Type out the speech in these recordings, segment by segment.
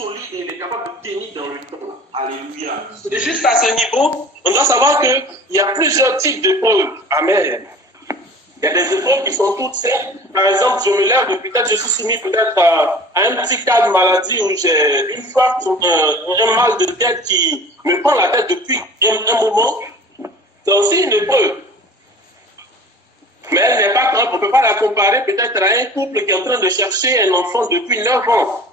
solide et il est capable de tenir dans le temps. Alléluia. Et juste à ce niveau, on doit savoir qu'il y a plusieurs types d'épreuves. Amen. Il y a des épreuves qui sont toutes simples. Par exemple, je me lève et peut-être je suis soumis peut-être à un petit cas de maladie où j'ai une fois un mal de tête qui me prend la tête depuis un moment. C'est aussi une épreuve. Mais elle n'est pas grande. On ne peut pas la comparer peut-être à un couple qui est en train de chercher un enfant depuis 9 ans.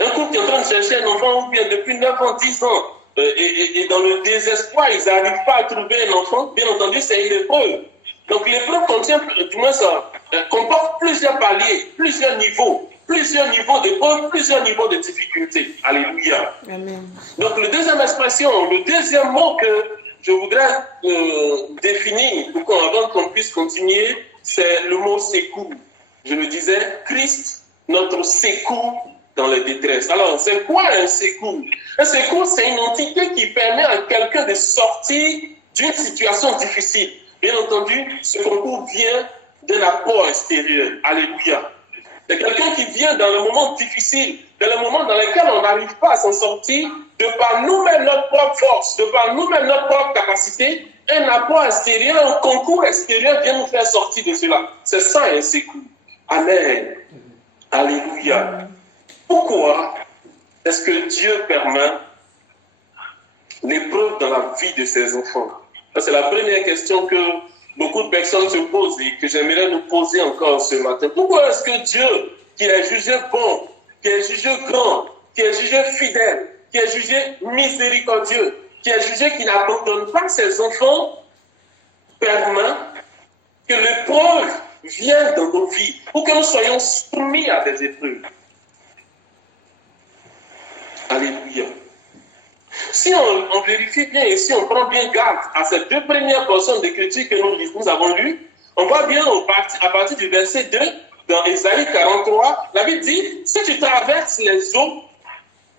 Un couple qui est en train de chercher un enfant ou bien depuis 9 ans, 10 ans. Et dans le désespoir, ils n'arrivent pas à trouver un enfant. Bien entendu, c'est une épreuve. Donc l'épreuve contient, du moins ça, comporte plusieurs paliers, plusieurs niveaux d'épreuves, plusieurs niveaux de difficultés. Alléluia. Amen. Donc le deuxième expression, le deuxième mot que je voudrais définir avant qu'on puisse continuer, c'est le mot secours. Je le disais, Christ, notre secours dans les détresses. Alors, c'est quoi un secours? Un secours, c'est une entité qui permet à quelqu'un de sortir d'une situation difficile. Bien entendu, ce concours vient d'un apport extérieur. Alléluia. C'est quelqu'un qui vient dans le moment difficile, dans le moment dans lequel on n'arrive pas à s'en sortir, de par nous-mêmes notre propre force, de par nous-mêmes notre propre capacité, un apport extérieur, un concours extérieur vient nous faire sortir de cela. C'est ça un secours. Amen. Alléluia. Pourquoi est-ce que Dieu permet l'épreuve dans la vie de ses enfants? C'est la première question que beaucoup de personnes se posent et que j'aimerais nous poser encore ce matin. Pourquoi est-ce que Dieu, qui est jugé bon, qui est jugé grand, qui est jugé fidèle, qui est jugé miséricordieux, qui est jugé qui n'abandonne pas ses enfants, permet que l'épreuve vienne dans nos vies pour que nous soyons soumis à des épreuves? Alléluia. Si on vérifie bien et si on prend bien garde à ces deux premières portions d'écriture que nous avons lues, on voit bien à partir du verset 2, dans Ésaïe 43, la Bible dit, si tu traverses les eaux,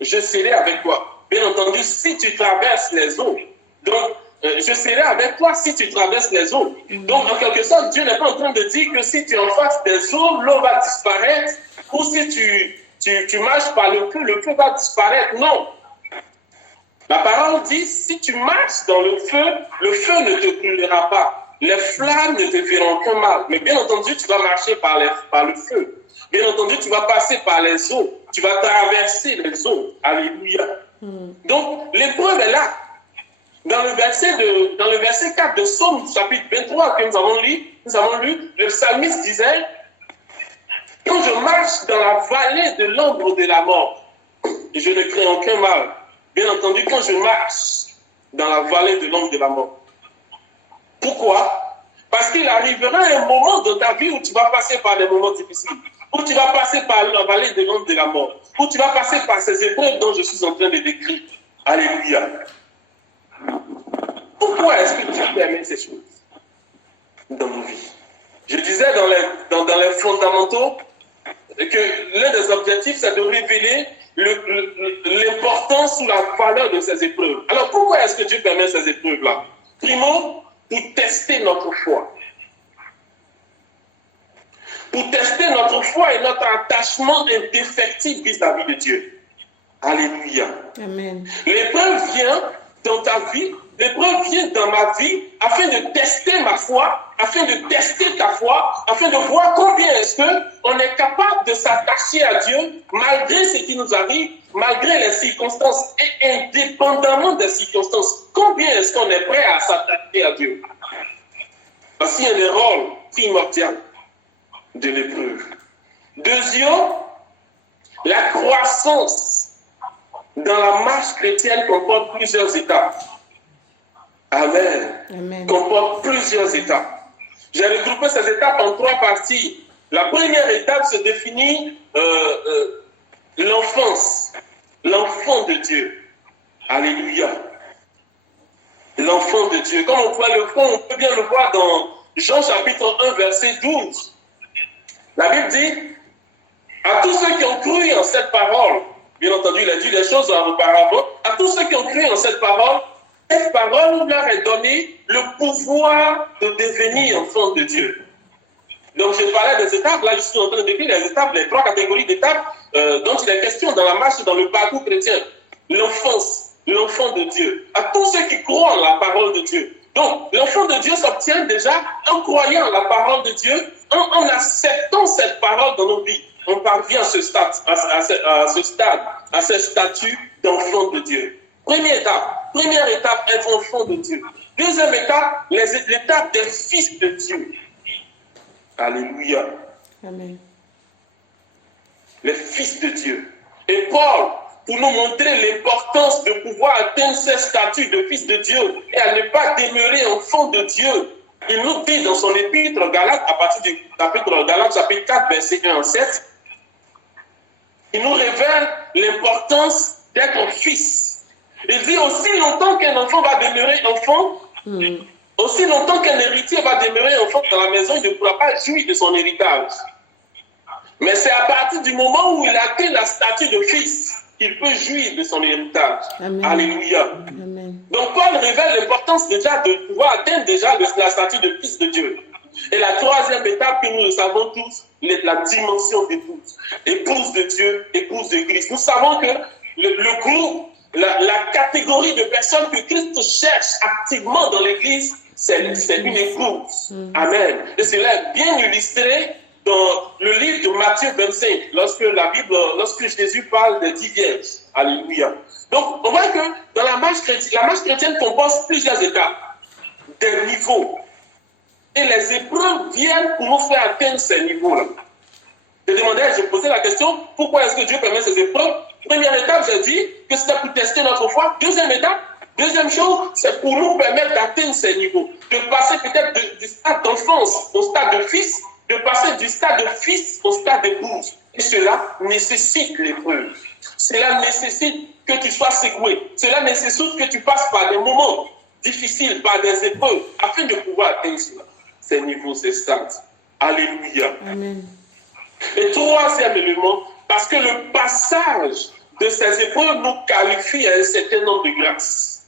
je serai avec toi. Bien entendu, si tu traverses les eaux, donc je serai avec toi si tu traverses les eaux. Donc en quelque sorte, Dieu n'est pas en train de dire que si tu es en face des eaux, l'eau va disparaître, ou si tu marches par le feu va disparaître. Non. La parole dit, si tu marches dans le feu ne te brûlera pas. Les flammes ne te feront aucun mal. Mais bien entendu, tu vas marcher par le feu. Bien entendu, tu vas passer par les eaux. Tu vas traverser les eaux. Alléluia. Donc, l'épreuve est là. Dans le verset 4 de Psaume, chapitre 23, que nous avons lu, le psalmiste disait, quand je marche dans la vallée de l'ombre de la mort, je ne crains aucun mal. Bien entendu, quand je marche dans la vallée de l'ombre de la mort. Pourquoi? Parce qu'il arrivera un moment dans ta vie où tu vas passer par des moments difficiles, où tu vas passer par la vallée de l'ombre de la mort, où tu vas passer par ces épreuves dont je suis en train de décrire. Alléluia. Pourquoi est-ce que Dieu permet ces choses dans nos vies? Je disais dans les fondamentaux que l'un des objectifs, c'est de révéler l'importance ou la valeur de ces épreuves. Alors pourquoi est-ce que Dieu permet ces épreuves-là? Primo, pour tester notre foi. Pour tester notre foi et notre attachement indéfectible vis-à-vis de Dieu. Alléluia. Amen. L'épreuve vient dans ta vie, l'épreuve vient dans ma vie afin de tester ma foi, afin de tester ta foi, afin de voir combien est-ce qu'on est capable de s'attacher à Dieu malgré ce qui nous arrive, malgré les circonstances et indépendamment des circonstances. Combien est-ce qu'on est prêt à s'attacher à Dieu? Voici un des rôles primordiaux de l'épreuve. Deuxième, la croissance dans la marche chrétienne comporte plusieurs étapes. Amen. Amen. Comporte plusieurs étapes. J'ai regroupé ces étapes en 3 parties. La première étape se définit l'enfance, l'enfant de Dieu. Alléluia. L'enfant de Dieu. Comme on peut bien le voir dans Jean chapitre 1, verset 12. La Bible dit, à tous ceux qui ont cru en cette parole, bien entendu, il a dit des choses auparavant, à tous ceux qui ont cru en cette parole leur est donné le pouvoir de devenir enfant de Dieu. Donc je parlais des étapes, là je suis en train de décrire les étapes, les 3 catégories d'étapes. dont il est question dans la marche, dans le parcours chrétien. L'enfance, l'enfant de Dieu. À tous ceux qui croient en la parole de Dieu. Donc, l'enfant de Dieu s'obtient déjà en croyant en la parole de Dieu, en acceptant cette parole dans nos vies. On parvient à ce stade, à ce statut d'enfant de Dieu. Première étape, être enfant de Dieu. Deuxième étape, l'étape des fils de Dieu. Alléluia. Amen. Les fils de Dieu. Et Paul, pour nous montrer l'importance de pouvoir atteindre ce statut de fils de Dieu et à ne pas demeurer enfant de Dieu, il nous dit dans son épître aux Galates, à partir du chapitre Galates, chapitre 4, verset 1 à 7, il nous révèle l'importance d'être un fils. Il dit aussi longtemps qu'un enfant va demeurer enfant, aussi longtemps qu'un héritier va demeurer enfant dans la maison, il ne pourra pas jouir de son héritage. Mais c'est à partir du moment où il atteint la statue de fils qu'il peut jouir de son héritage. Amen. Alléluia. Amen. Donc Paul révèle l'importance déjà de pouvoir atteindre déjà la statue de fils de Dieu. Et la troisième étape que nous le savons tous, la dimension d'épouse. Épouse de Dieu, épouse de Christ. Nous savons que le groupe, la catégorie de personnes que Christ cherche activement dans l'Église, c'est une épouse. Amen. Et cela est bien illustré dans le livre de Matthieu 25, lorsque Jésus parle des 10 vierges. Alléluia. Donc, on voit que dans la marche chrétienne compose plusieurs étapes, des niveaux. Et les épreuves viennent pour nous faire atteindre ces niveaux-là. J'ai posé la question, pourquoi est-ce que Dieu permet ces épreuves? Première étape, j'ai dit que c'était pour tester notre foi. Deuxième chose, c'est pour nous permettre d'atteindre ces niveaux. De passer peut-être du stade d'enfance au stade de fils, de passer du stade de fils au stade d'épouse. Et cela nécessite l'épreuve. Cela nécessite que tu sois secoué. Cela nécessite que tu passes par des moments difficiles, par des épreuves, afin de pouvoir atteindre cela. Ces niveaux, ces stades. Alléluia. Amen. Et troisième élément, parce que le passage de ces épreuves nous qualifie à un certain nombre de grâces.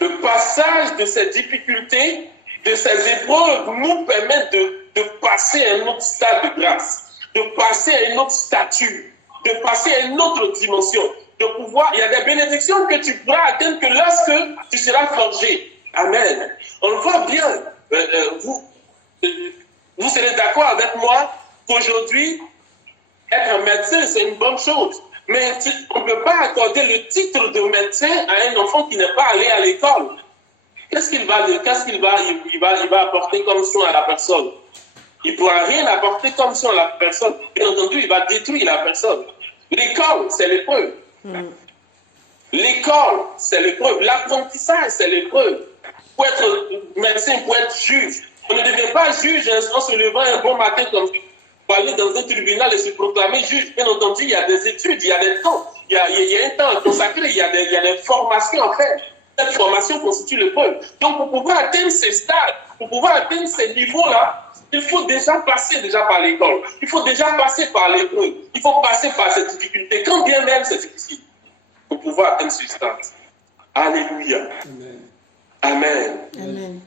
Le passage de ces difficultés, de ces épreuves nous permet de passer à un autre stade de grâce, de passer à un autre statut, de passer à une autre dimension, de pouvoir, il y a des bénédictions que tu pourras atteindre que lorsque tu seras forgé. Amen. On le voit bien. Vous serez d'accord avec moi qu'aujourd'hui, être un médecin, c'est une bonne chose. Mais on ne peut pas accorder le titre de médecin à un enfant qui n'est pas allé à l'école. Qu'est-ce qu'il va apporter comme soin à la personne? Il ne pourra rien apporter comme soin à la personne. Bien entendu, il va détruire la personne. L'école, c'est l'épreuve. L'école, c'est l'épreuve. L'apprentissage, c'est l'épreuve. Pour être médecin, pour être juge, on ne devient pas juge en se levant un bon matin comme pour aller dans un tribunal et se proclamer juge. Bien entendu, il y a des études, il y a des temps, il y a un temps consacré, il y a des formations à faire. Cette formation constitue l'épreuve. Donc, pour pouvoir atteindre ces stades, pour pouvoir atteindre ces niveaux-là, il faut déjà passer par l'école. Il faut déjà passer par l'épreuve. Il faut passer par ces difficultés, quand bien même c'est difficile, pour pouvoir atteindre ce stade. Alléluia. Amen. Amen. Amen.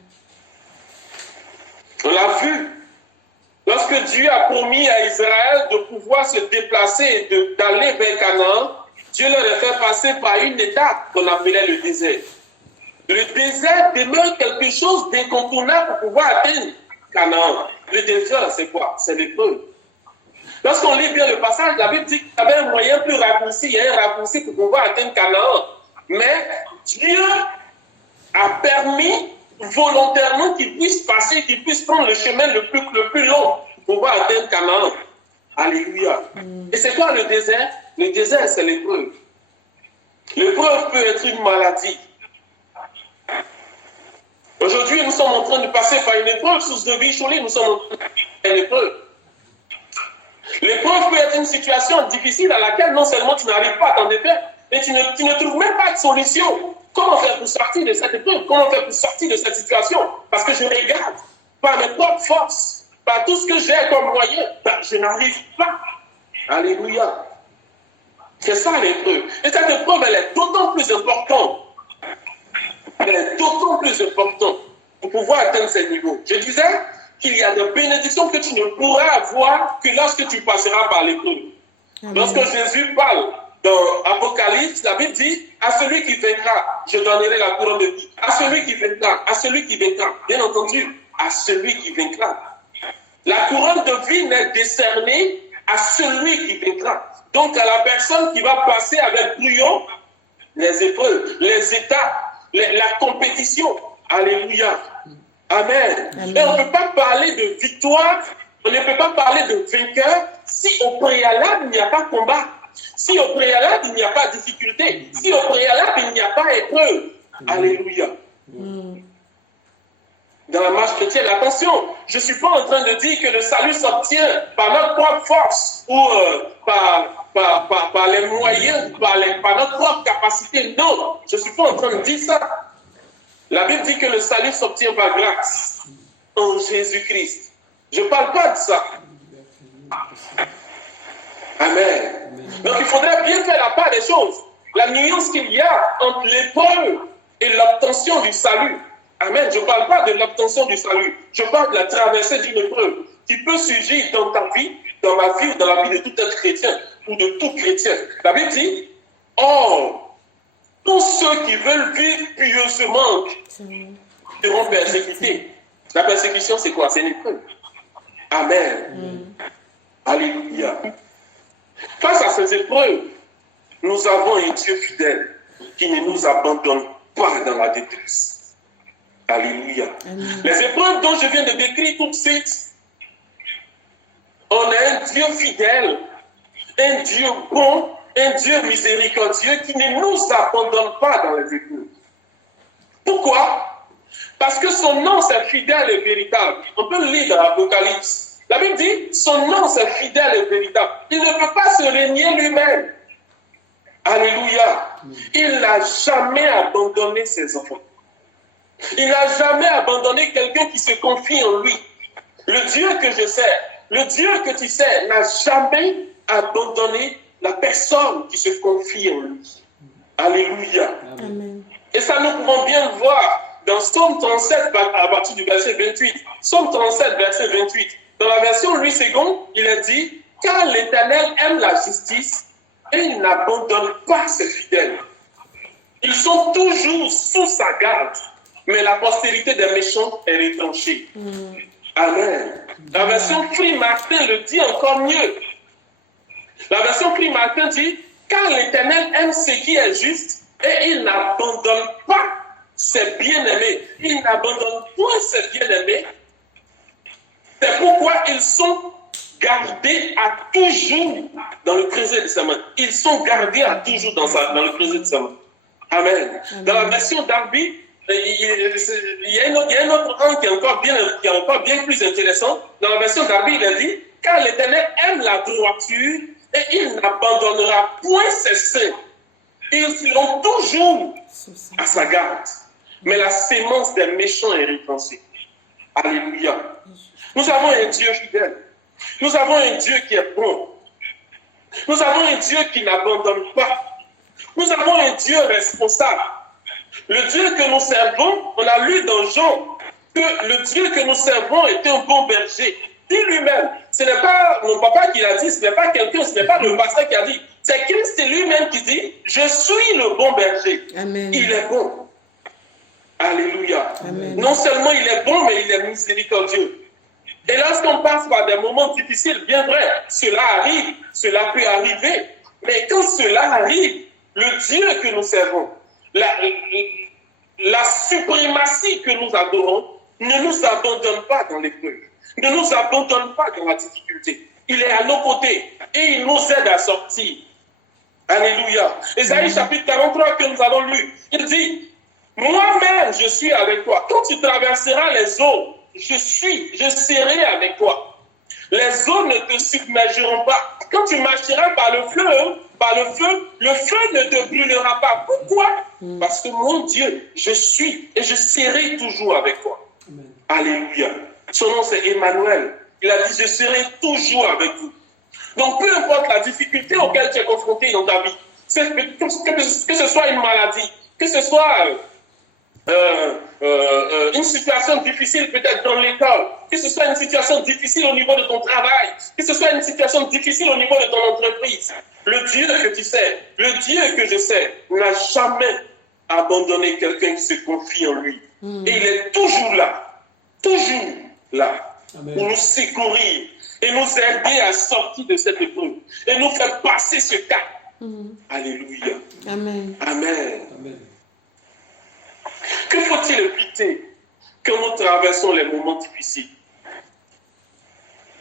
On l'a vu. Lorsque Dieu a promis à Israël de pouvoir se déplacer et d'aller vers Canaan, Dieu leur a fait passer par une étape qu'on appelait le désert. Le désert demeure quelque chose d'incontournable pour pouvoir atteindre Canaan. Le désert, c'est quoi? C'est l'épreuve. Lorsqu'on lit bien le passage, la Bible dit qu'il y avait un moyen plus raccourci, il y a un raccourci pour pouvoir atteindre Canaan. Mais Dieu a permis volontairement qu'ils puissent passer, qu'ils puissent prendre le chemin le plus long pour pouvoir atteindre Canaan. Alléluia. Et c'est quoi le désert? Le désert, c'est l'épreuve. L'épreuve peut être une maladie. Aujourd'hui, nous sommes en train de passer par une épreuve, source de vie Cholet, nous sommes en train de passer par une épreuve. L'épreuve peut être une situation difficile à laquelle non seulement tu n'arrives pas à t'en défaire, mais tu ne trouves même pas de solution. Comment faire pour sortir de cette épreuve? Comment faire pour sortir de cette situation? Parce que je regarde par mes propres forces, par tout ce que j'ai comme moyen, je n'arrive pas. Alléluia. C'est ça l'épreuve. Et cette épreuve, elle est d'autant plus importante. Elle est d'autant plus importante pour pouvoir atteindre ces niveaux. Je disais qu'il y a des bénédictions que tu ne pourras avoir que lorsque tu passeras par l'épreuve. Lorsque Jésus parle dans Apocalypse, la Bible dit, à celui qui vaincra, je donnerai la couronne de vie. À celui qui vaincra, à celui qui vaincra. Bien entendu, à celui qui vaincra. La couronne de vie n'est décernée à celui qui vaincra. Donc à la personne qui va passer avec brio les épreuves, les étapes, la compétition. Alléluia. Amen. Amen. Et on ne peut pas parler de victoire, on ne peut pas parler de vainqueur si au préalable il n'y a pas combat, si au préalable il n'y a pas difficulté, si au préalable il n'y a pas épreuve. Alléluia. Dans la marche chrétienne, attention, je ne suis pas en train de dire que le salut s'obtient par notre propre force ou par les moyens, par notre propre capacité. Non, je ne suis pas en train de dire ça. La Bible dit que le salut s'obtient par grâce en Jésus-Christ. Je ne parle pas de ça. Amen. Donc il faudrait bien faire la part des choses. La nuance qu'il y a entre l'épreuve et l'obtention du salut. Amen. Je ne parle pas de l'obtention du salut. Je parle de la traversée d'une épreuve qui peut surgir dans ta vie, dans ma vie ou dans la vie de tout être chrétien ou de tout chrétien. La Bible dit, or, tous ceux qui veulent vivre pieusement seront persécutés. La persécution, c'est quoi? C'est une épreuve. Amen. Alléluia. Face à ces épreuves, nous avons un Dieu fidèle qui ne nous abandonne pas dans la détresse. Alléluia. Amen. Les épreuves dont je viens de décrire tout de suite, on a un Dieu fidèle, un Dieu bon, un Dieu miséricordieux qui ne nous abandonne pas dans les épreuves. Pourquoi? Parce que son nom c'est fidèle et véritable. On peut le lire dans l'Apocalypse. La Bible dit, son nom c'est fidèle et véritable. Il ne peut pas se régner lui-même. Alléluia. Il n'a jamais abandonné ses enfants. Il n'a jamais abandonné quelqu'un qui se confie en lui. Le Dieu que je sers, le Dieu que tu sers n'a jamais abandonné la personne qui se confie en lui. Alléluia. Amen. Et ça, nous pouvons bien le voir dans Psaume 37 à partir du verset 28. Psaume 37, verset 28. Dans la version Louis II, il est dit, car l'Éternel aime la justice et il n'abandonne pas ses fidèles. Ils sont toujours sous sa garde. Mais la postérité des méchants est retranchée. Amen. La version Free Martin le dit encore mieux. La version Free Martin dit, car l'Éternel aime ce qui est juste et il n'abandonne pas ses bien-aimés. Il n'abandonne point ses bien-aimés. C'est pourquoi ils sont gardés à toujours dans le creuset de sa main. Ils sont gardés à toujours dans le creuset de sa main. Amen. Dans la version Darby, il y a un autre rang qui est encore bien plus intéressant. Dans la version Darby, il a dit, car l'Éternel aime la droiture et il n'abandonnera point ses saints. Ils seront toujours à sa garde. Mais la sémence des méchants est retranchée. Alléluia. Nous avons un Dieu fidèle. Nous avons un Dieu qui est bon. Nous avons un Dieu qui n'abandonne pas. Nous avons un Dieu responsable. Le Dieu que nous servons, on a lu dans Jean que le Dieu que nous servons est un bon berger. Dit lui-même, ce n'est pas mon papa qui l'a dit, ce n'est pas quelqu'un, ce n'est pas le pasteur qui a dit. C'est Christ lui-même qui dit, je suis le bon berger. Amen. Il est bon. Alléluia. Amen. Non seulement il est bon, mais il est miséricordieux. Et lorsqu'on passe par des moments difficiles, bien vrai, cela arrive, cela peut arriver. Mais quand cela arrive, le Dieu que nous servons, la suprématie que nous adorons, ne nous abandonne pas dans l'épreuve, ne nous abandonne pas dans la difficulté. Il est à nos côtés et il nous aide à sortir. Alléluia. Ésaïe chapitre 43 que nous avons lu, il dit, moi-même je suis avec toi. Quand tu traverseras les eaux, je serai avec toi. Les eaux ne te submergeront pas. Quand tu marcheras par le feu, le feu ne te brûlera pas. Pourquoi? Parce que mon Dieu, je suis et je serai toujours avec toi. Amen. Alléluia. Son nom c'est Emmanuel. Il a dit, je serai toujours avec vous. Donc, peu importe la difficulté auquel tu es confronté dans ta vie, que ce soit une maladie, que ce soit une situation difficile peut-être dans l'école, que ce soit une situation difficile au niveau de ton travail, que ce soit une situation difficile au niveau de ton entreprise, le Dieu que tu sais, le Dieu que je sais, n'a jamais abandonné quelqu'un qui se confie en lui. Et il est toujours là Amen. pour nous secourir et nous aider à sortir de cette épreuve et nous faire passer ce cap. Alléluia. Amen. Amen. Amen. Que faut-il éviter quand nous traversons les moments difficiles?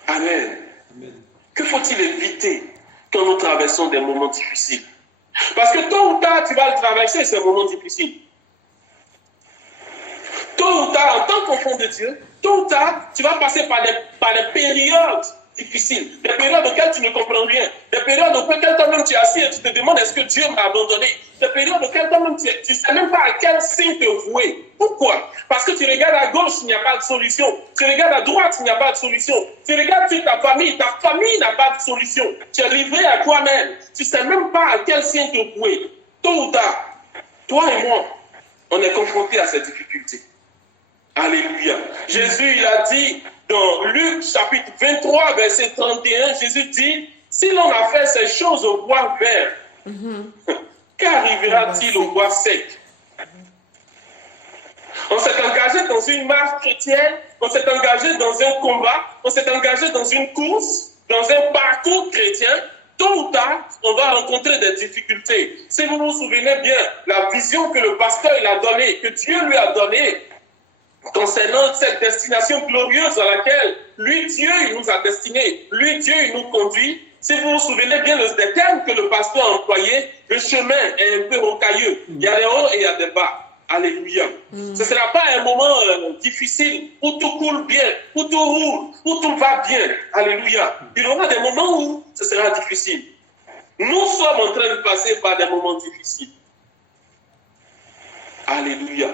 Amen. Amen. Que faut-il éviter quand nous traversons des moments difficiles? Parce que tôt ou tard, tu vas le traverser, ces moments difficiles. Tôt ou tard, en tant qu'enfant de Dieu, tôt ou tard, tu vas passer par des périodes difficiles, des périodes auxquelles tu ne comprends rien, des périodes auxquelles toi-même tu es assis et tu te demandes est-ce que Dieu m'a abandonné, des périodes auxquelles toi-même tu ne sais même pas à quel signe te vouer. Pourquoi? Parce que tu regardes à gauche, il n'y a pas de solution. Tu regardes à droite, il n'y a pas de solution. Tu regardes sur ta famille n'a pas de solution. Tu es livré à toi-même. Tu ne sais même pas à quel signe te vouer. Tôt ou tard, toi et moi, on est confrontés à ces difficultés. Alléluia. Jésus, il a dit dans Luc chapitre 23, verset 31, Jésus dit, si l'on a fait ces choses au bois vert, qu'arrivera-t-il au bois sec? On s'est engagé dans une marche chrétienne, on s'est engagé dans un combat, on s'est engagé dans une course, dans un parcours chrétien. Tôt ou tard, on va rencontrer des difficultés. Si vous vous souvenez bien, la vision que le pasteur il a donnée, que Dieu lui a donnée, concernant cette destination glorieuse à laquelle lui, Dieu, il nous a destinés, lui, Dieu, il nous conduit. Si vous vous souvenez bien des termes que le pasteur a employés, le chemin est un peu rocailleux. Il y a des hauts et il y a des bas. Alléluia. Ce ne sera pas un moment difficile où tout coule bien, où tout roule, où tout va bien. Alléluia. Il y aura des moments où ce sera difficile. Nous sommes en train de passer par des moments difficiles. Alléluia.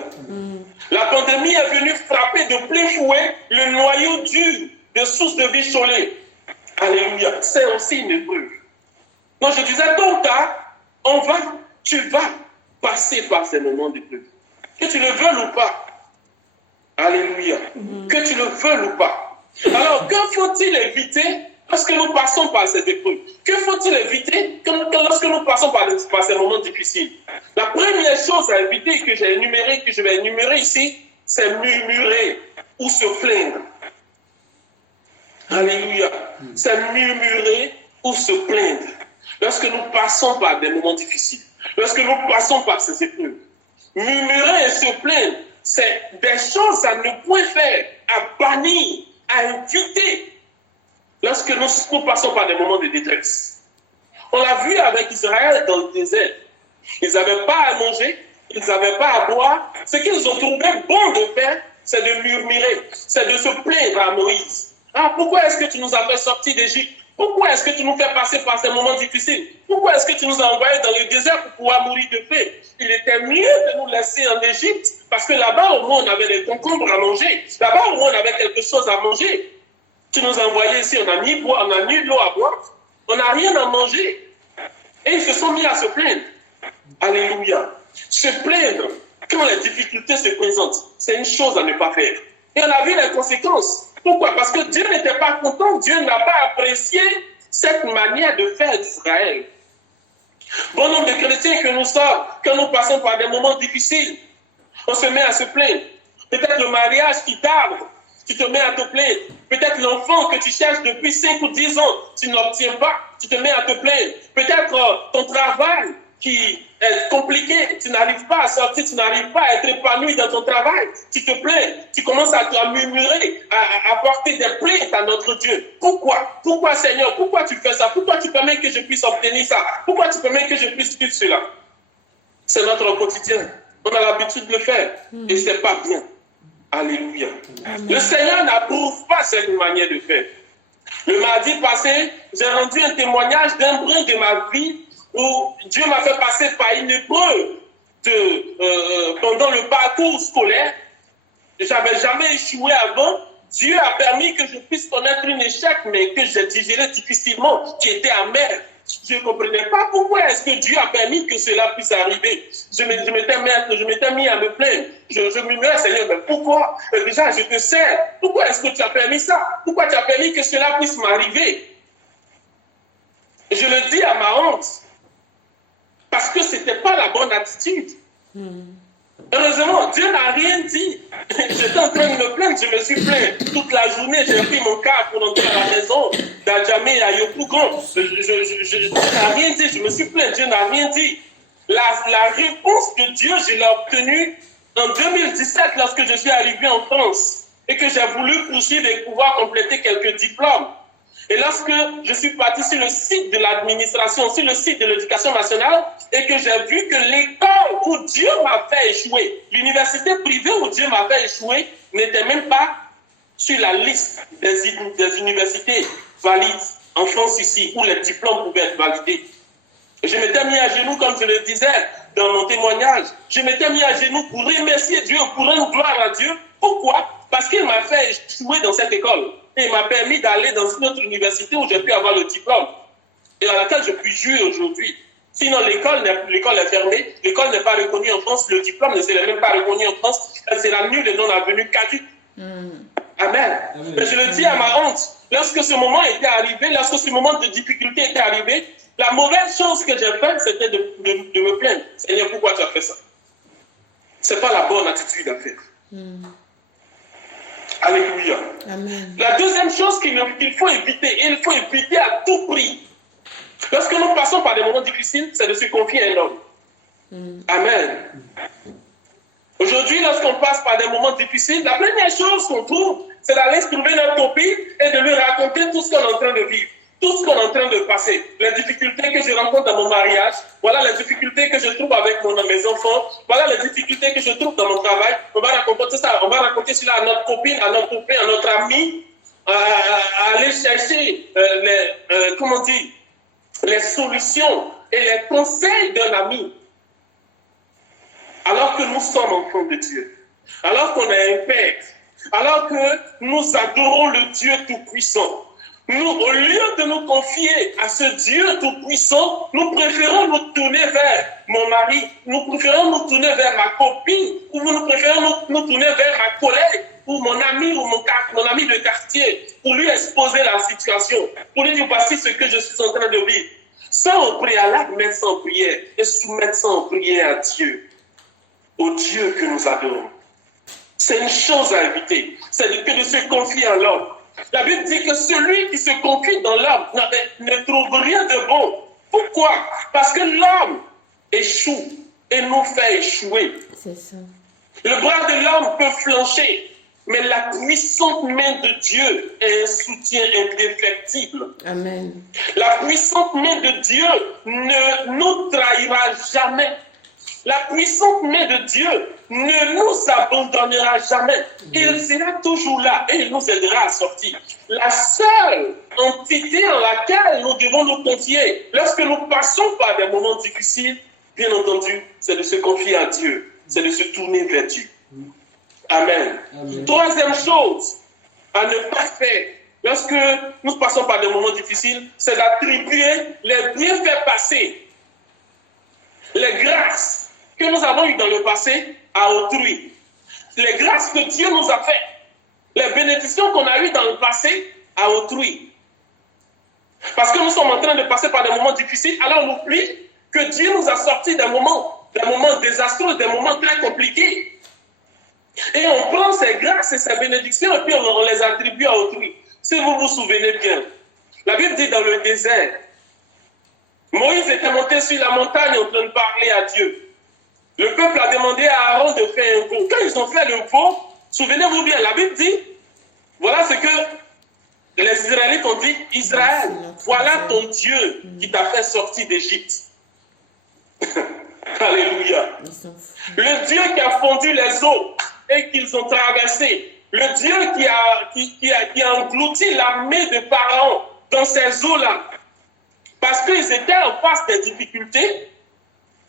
La pandémie est venue frapper de plein fouet le noyau dur de source de vie Cholet. Alléluia. C'est aussi une épreuve. Donc je disais, tôt ou tard, tu vas passer par ces moments d'épreuve. Que tu le veuilles ou pas. Alléluia. Que tu le veuilles ou pas. Alors, que faut-il éviter lorsque nous passons par cette épreuve? Que faut-il éviter lorsque nous passons par ces moments difficiles? La première chose à éviter que je vais énumérer ici, c'est murmurer ou se plaindre. Alléluia. C'est murmurer ou se plaindre. Lorsque nous passons par des moments difficiles, lorsque nous passons par ces épreuves, murmurer et se plaindre, c'est des choses à ne point faire, à bannir, à éviter lorsque nous passons par des moments de détresse. On l'a vu avec Israël dans le désert. Ils n'avaient pas à manger, ils n'avaient pas à boire. Ce qu'ils ont trouvé bon de faire, c'est de murmurer, c'est de se plaindre à Moïse. Ah, pourquoi est-ce que tu nous as fait sortir d'Égypte? Pourquoi est-ce que tu nous fais passer par ces moments difficiles? Pourquoi est-ce que tu nous as envoyés dans le désert pour pouvoir mourir de faim? Il était mieux de nous laisser en Égypte, parce que là-bas, au moins, on avait des concombres à manger. Là-bas, au moins, on avait quelque chose à manger. Tu nous as envoyés ici, on n'a ni l'eau à boire, on n'a rien à manger. Et ils se sont mis à se plaindre. Alléluia. Se plaindre quand les difficultés se présentent, c'est une chose à ne pas faire. Et on a vu les conséquences. Pourquoi? Parce que Dieu n'était pas content, Dieu n'a pas apprécié cette manière de faire d'Israël. Bon nombre de chrétiens que nous sommes, quand nous passons par des moments difficiles, on se met à se plaindre. Peut-être le mariage qui tarde, tu te mets à te plaindre. Peut-être l'enfant que tu cherches depuis 5 ou 10 ans, tu n'obtiens pas, tu te mets à te plaindre. Peut-être ton travail qui est compliqué, tu n'arrives pas à sortir, tu n'arrives pas à être épanoui dans ton travail, tu te plains, tu commences à murmurer, à porter des plaintes à notre Dieu. Pourquoi? Pourquoi Seigneur? Pourquoi tu fais ça? Pourquoi tu permets que je puisse obtenir ça? Pourquoi tu permets que je puisse vivre cela? C'est notre quotidien. On a l'habitude de le faire et ce n'est pas bien. Alléluia. Amen. Le Seigneur n'approuve pas cette manière de faire. Le mardi passé, j'ai rendu un témoignage d'un brin de ma vie où Dieu m'a fait passer par une épreuve pendant le parcours scolaire. Je n'avais jamais échoué avant. Dieu a permis que je puisse connaître un échec, mais que j'ai digéré difficilement, qui était amer. Je ne comprenais pas pourquoi est-ce que Dieu a permis que cela puisse arriver. Je m'étais mis à me plaindre. Je me disais, Seigneur, mais pourquoi? Déjà, je te sers. Pourquoi est-ce que tu as permis ça? Pourquoi tu as permis que cela puisse m'arriver? Je le dis à ma honte. Parce que ce n'était pas la bonne attitude. Heureusement, Dieu n'a rien dit. J'étais en train de me plaindre, je me suis plaint. Toute la journée, j'ai pris mon car pour entrer à la maison d'Adjamé à Yopougon. Dieu n'a rien dit, je me suis plaint, Dieu n'a rien dit. La réponse de Dieu, je l'ai obtenue en 2017 lorsque je suis arrivé en France et que j'ai voulu poursuivre et pouvoir compléter quelques diplômes. Et lorsque je suis parti sur le site de l'administration, sur le site de l'éducation nationale, et que j'ai vu que l'école où Dieu m'a fait échouer, l'université privée où Dieu m'a fait échouer, n'était même pas sur la liste des universités valides en France ici, où les diplômes pouvaient être validés. Je m'étais mis à genoux, comme je le disais dans mon témoignage, je m'étais mis à genoux pour remercier Dieu, pour rendre gloire à Dieu. Pourquoi? Parce qu'il m'a fait échouer dans cette école. Et il m'a permis d'aller dans une autre université où j'ai pu avoir le diplôme et à laquelle je puis jouer aujourd'hui. Sinon, l'école est fermée, l'école n'est pas reconnue en France, le diplôme ne serait même pas reconnu en France, elle sera nulle et non avenue caduque. Amen. Mais je le dis à ma honte, lorsque ce moment était arrivé, lorsque ce moment de difficulté était arrivé, la mauvaise chose que j'ai faite, c'était de me plaindre. Seigneur, pourquoi tu as fait ça? Ce n'est pas la bonne attitude à faire. Alléluia. Amen. La deuxième chose qu'il faut éviter, et il faut éviter à tout prix, lorsque nous passons par des moments difficiles, c'est de se confier à un homme. Amen. Aujourd'hui, lorsqu'on passe par des moments difficiles, la première chose qu'on trouve, c'est d'aller se trouver notre copine et de lui raconter tout ce qu'on est en train de vivre, tout ce qu'on est en train de passer, les difficultés que je rencontre dans mon mariage, voilà les difficultés que je trouve avec mes enfants, voilà les difficultés que je trouve dans mon travail. On va raconter ça, on va raconter cela à notre copine, à notre copain, à notre ami, à aller chercher les solutions et les conseils d'un ami. Alors que nous sommes enfants de Dieu, alors qu'on est un Père, alors que nous adorons le Dieu Tout-Puissant, nous, au lieu de nous confier à ce Dieu Tout-Puissant, nous préférons nous tourner vers mon mari, nous préférons nous tourner vers ma copine, ou nous préférons nous tourner vers ma collègue, ou mon ami, ou mon ami de quartier, pour lui exposer la situation, pour lui dire voici ce que je suis en train de vivre. Sans au préalable mettre ça en prière et soumettre ça en prière à Dieu, au Dieu que nous adorons. C'est une chose à éviter, c'est que de se confier en l'homme. La Bible dit que celui qui se confie dans l'homme ne trouve rien de bon. Pourquoi? Parce que l'homme échoue et nous fait échouer. C'est ça. Le bras de l'homme peut flancher, mais la puissante main de Dieu est un soutien indéfectible. Amen. La puissante main de Dieu ne nous trahira jamais. La puissante main de Dieu ne nous abandonnera jamais. Il sera toujours là et il nous aidera à sortir. La seule entité en laquelle nous devons nous confier lorsque nous passons par des moments difficiles, bien entendu, c'est de se confier à Dieu. C'est de se tourner vers Dieu. Amen. Amen. Troisième chose à ne pas faire lorsque nous passons par des moments difficiles, c'est d'attribuer les bienfaits passés, les grâces que nous avons eues dans le passé à autrui. Les grâces que Dieu nous a faites, les bénédictions qu'on a eues dans le passé à autrui. Parce que nous sommes en train de passer par des moments difficiles, alors on oublie que Dieu nous a sortis des moments désastreux, des moments très compliqués. Et on prend ces grâces et ces bénédictions et puis on les attribue à autrui. Si vous vous souvenez bien, la Bible dit dans le désert, Moïse était monté sur la montagne en train de parler à Dieu. Le peuple a demandé à Aaron de faire un veau. Quand ils ont fait le veau, souvenez-vous bien, la Bible dit, voilà ce que les Israélites ont dit, Israël, voilà ton Dieu qui t'a fait sortir d'Égypte. Alléluia. Le Dieu qui a fondu les eaux et qu'ils ont traversé. Le Dieu qui a englouti l'armée de Pharaon dans ces eaux-là. Parce qu'ils étaient en face des difficultés,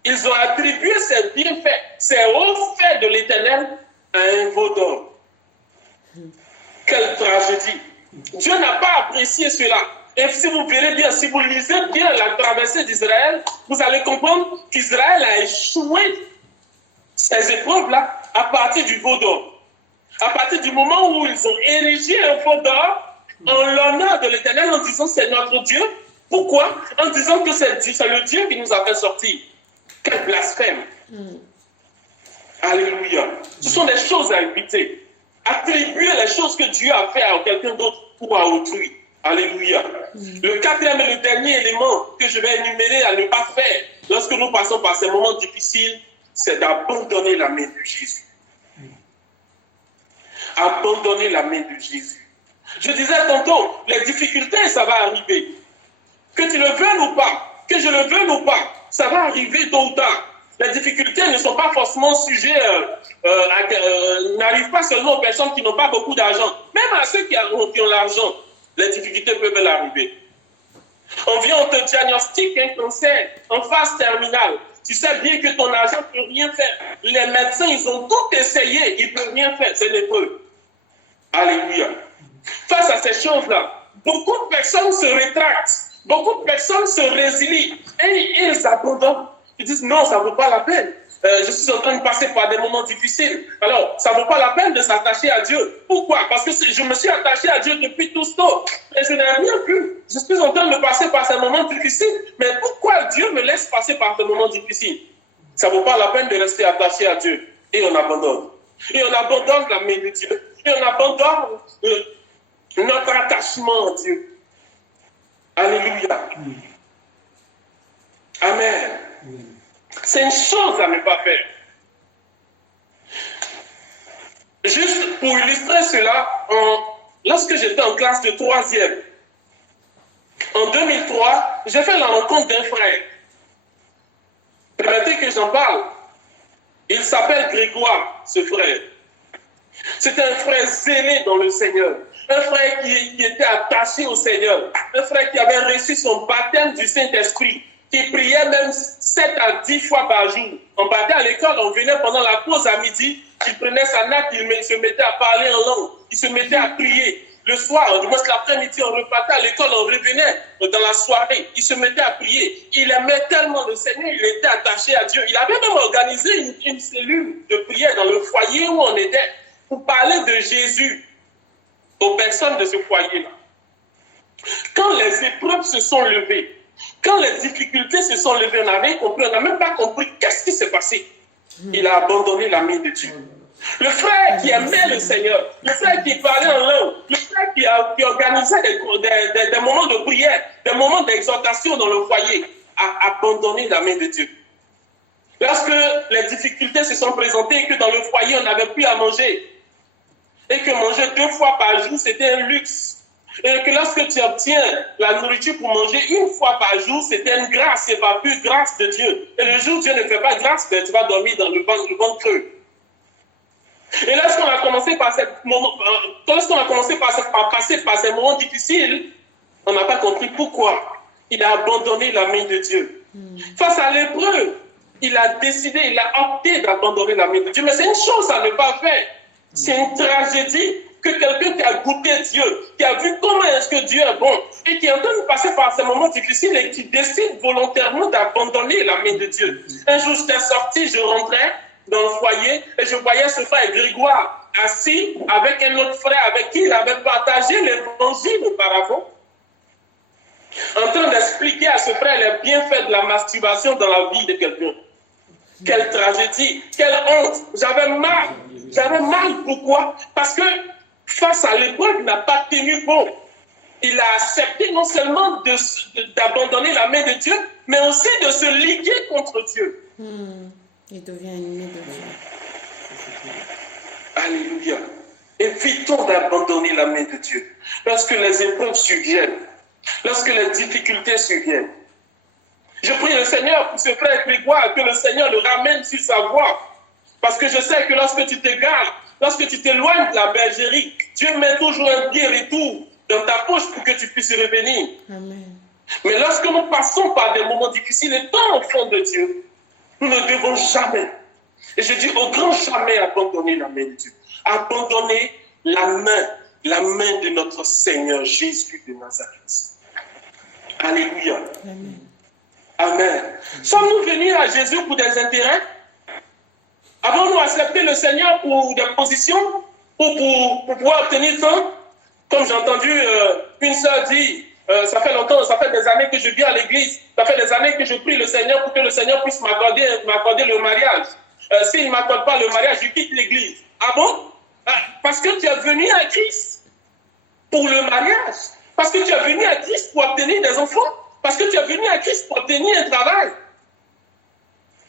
ils ont attribué ces bienfaits, ces hauts faits de l'Éternel à un veau d'or. Quelle tragédie! Dieu n'a pas apprécié cela. Et si vous verrez bien, si vous lisez bien la traversée d'Israël, vous allez comprendre qu'Israël a échoué ces épreuves-là à partir du veau d'or. À partir du moment où ils ont érigé un veau d'or en l'honneur de l'Éternel en disant c'est notre Dieu. Pourquoi? En disant que c'est le Dieu qui nous a fait sortir. Quel blasphème! Alléluia. Ce sont des choses à éviter. Attribuer les choses que Dieu a fait à quelqu'un d'autre ou à autrui. Alléluia. Le quatrième et le dernier élément que je vais énumérer à ne pas faire lorsque nous passons par ces moments difficiles, c'est d'abandonner la main de Jésus. Abandonner la main de Jésus. Je disais tantôt, les difficultés, ça va arriver. Que tu le veuilles ou pas, que je le veuille ou pas, ça va arriver tôt ou tard. Les difficultés ne sont pas forcément n'arrivent pas seulement aux personnes qui n'ont pas beaucoup d'argent. Même à ceux qui ont l'argent, les difficultés peuvent arriver. On vient, on te diagnostique un cancer en phase terminale. Tu sais bien que ton argent ne peut rien faire. Les médecins, ils ont tout essayé, ils ne peuvent rien faire. C'est l'épreuve. Alléluia. Face à ces choses-là, beaucoup de personnes se rétractent. Beaucoup de personnes se résilient et ils abandonnent. Ils disent non, ça ne vaut pas la peine. Je suis en train de passer par des moments difficiles. Alors, ça ne vaut pas la peine de s'attacher à Dieu. Pourquoi? Parce que je me suis attaché à Dieu depuis tout ce temps. Et je n'ai rien pu. Je suis en train de passer par ces moments difficiles. Mais pourquoi Dieu me laisse passer par ces moments difficiles? Ça ne vaut pas la peine de rester attaché à Dieu. Et on abandonne. Et on abandonne la main de Dieu. Et on abandonne notre attachement à Dieu. Alléluia. Amen. C'est une chose à ne pas faire. Juste pour illustrer cela, lorsque j'étais en classe de 3e, en 2003, j'ai fait la rencontre d'un frère. Permettez que j'en parle. Il s'appelle Grégoire, ce frère. C'était un frère zélé dans le Seigneur. Un frère qui était attaché au Seigneur. Un frère qui avait reçu son baptême du Saint-Esprit. Qui priait même 7 à 10 fois par jour. On partait à l'école, on venait pendant la pause à midi, il prenait sa nappe, il se mettait à parler en langue, il se mettait à prier. Le soir, du moins l'après-midi, on repartait à l'école, on revenait dans la soirée, il se mettait à prier. Il aimait tellement le Seigneur, il était attaché à Dieu. Il avait même organisé une cellule de prière dans le foyer où on était pour parler de Jésus aux personnes de ce foyer-là. Quand les épreuves se sont levées, quand les difficultés se sont levées, on n'avait compris, on n'a même pas compris qu'est-ce qui s'est passé. Il a abandonné la main de Dieu. Le frère qui aimait le Seigneur, le frère qui parlait en langue, le frère qui organisait des moments de prière, des moments d'exhortation dans le foyer, a abandonné la main de Dieu. Lorsque les difficultés se sont présentées et que dans le foyer, on n'avait plus à manger, et que manger 2 fois par jour, c'était un luxe. Et que lorsque tu obtiens la nourriture pour manger 1 fois par jour, c'était une grâce, c'est pas plus grâce de Dieu. Et le jour où Dieu ne fait pas grâce, ben, tu vas dormir dans le ventre creux. Et lorsqu'on a commencé par passer par ces moments difficiles, on n'a pas compris pourquoi. Il a abandonné la main de Dieu. Face à l'épreuve, il a décidé, il a opté d'abandonner la main de Dieu. Mais c'est une chose à ne pas faire. C'est une tragédie que quelqu'un qui a goûté Dieu, qui a vu comment est-ce que Dieu est bon, et qui est en train de passer par ces moments difficiles et qui décide volontairement d'abandonner la main de Dieu. Un jour, j'étais sorti, je rentrais dans le foyer et je voyais ce frère Grégoire assis avec un autre frère avec qui il avait partagé l'évangile auparavant, en train d'expliquer à ce frère les bienfaits de la masturbation dans la vie de quelqu'un. Quelle tragédie, quelle honte. J'avais mal. Pourquoi? Parce que face à l'épreuve, il n'a pas tenu bon. Il a accepté non seulement d'abandonner la main de Dieu, mais aussi de se liguer contre Dieu. Il devient ennemi de Dieu. Alléluia. Évitons d'abandonner la main de Dieu. Lorsque les épreuves surviennent, lorsque les difficultés surviennent. Je prie le Seigneur pour ce frère Grégoire, que le Seigneur le ramène sur sa voie. Parce que je sais que lorsque tu t'égares, lorsque tu t'éloignes de la bergerie, Dieu met toujours un billet retour dans ta poche pour que tu puisses revenir. Amen. Mais lorsque nous passons par des moments difficiles, étant enfants de Dieu, nous ne devons jamais, et je dis au grand jamais, abandonner la main de Dieu. Abandonner la main de notre Seigneur Jésus de Nazareth. Alléluia. Amen. Amen. Sommes-nous venus à Jésus pour des intérêts? Avons-nous accepté le Seigneur pour des positions? Pour pouvoir obtenir ça? Comme j'ai entendu une sœur dire, ça fait longtemps, ça fait des années que je viens à l'église, ça fait des années que je prie le Seigneur pour que le Seigneur puisse m'accorder le mariage. S'il ne m'accorde pas le mariage, je quitte l'église. Ah bon? Parce que tu es venu à Christ pour le mariage. Parce que tu es venu à Christ pour obtenir des enfants. Parce que tu es venu à Christ pour obtenir un travail.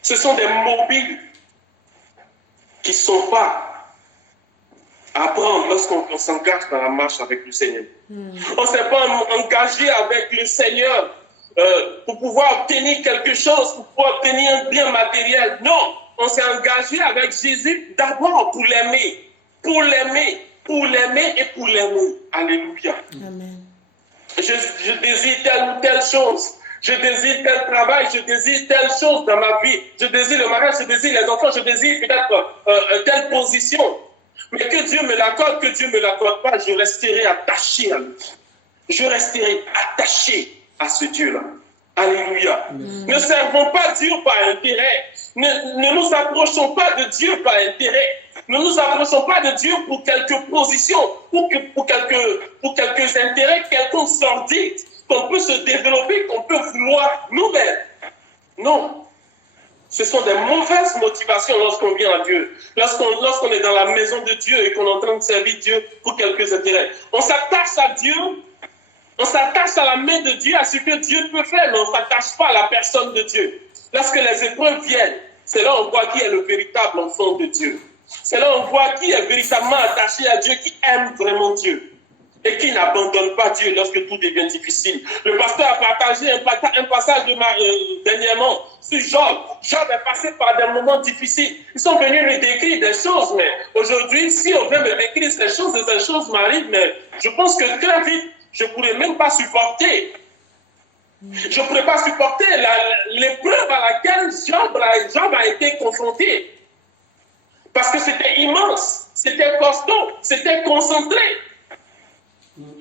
Ce sont des mobiles qui ne sont pas à prendre lorsqu'on s'engage dans la marche avec le Seigneur. On ne s'est pas engagé avec le Seigneur pour pouvoir obtenir quelque chose, pour pouvoir obtenir un bien matériel. Non, on s'est engagé avec Jésus d'abord pour l'aimer. Pour l'aimer, pour l'aimer et pour l'aimer. Alléluia. Amen. Je désire telle ou telle chose. Je désire tel travail, je désire telle chose dans ma vie. Je désire le mariage, je désire les enfants, je désire peut-être telle position. Mais que Dieu me l'accorde, que Dieu ne me l'accorde pas, je resterai attaché à lui. Je resterai attaché à ce Dieu-là. Alléluia. Ne servons pas Dieu par intérêt. Ne nous approchons pas de Dieu par intérêt. Ne nous approchons pas de Dieu pour quelques positions, pour quelques intérêts, quelconques sordides qu'on peut se développer, qu'on peut vouloir nous-mêmes. Non. Ce sont des mauvaises motivations lorsqu'on vient à Dieu. Lorsqu'on est dans la maison de Dieu et qu'on est en train de servir Dieu pour quelques intérêts. On s'attache à Dieu, on s'attache à la main de Dieu, à ce que Dieu peut faire, mais on ne s'attache pas à la personne de Dieu. Lorsque les épreuves viennent, c'est là on voit qui est le véritable enfant de Dieu. C'est là on voit qui est véritablement attaché à Dieu, qui aime vraiment Dieu. Et qui n'abandonne pas Dieu lorsque tout devient difficile. Le pasteur a partagé un passage dernièrement sur Job. Job est passé par des moments difficiles. Ils sont venus lui décrire des choses, mais aujourd'hui, si on veut me décrire ces choses m'arrivent, mais je pense que très vite, je ne pourrais même pas supporter. Je ne pourrais pas supporter l'épreuve à laquelle Job a été confronté. Parce que c'était immense, c'était costaud, c'était concentré.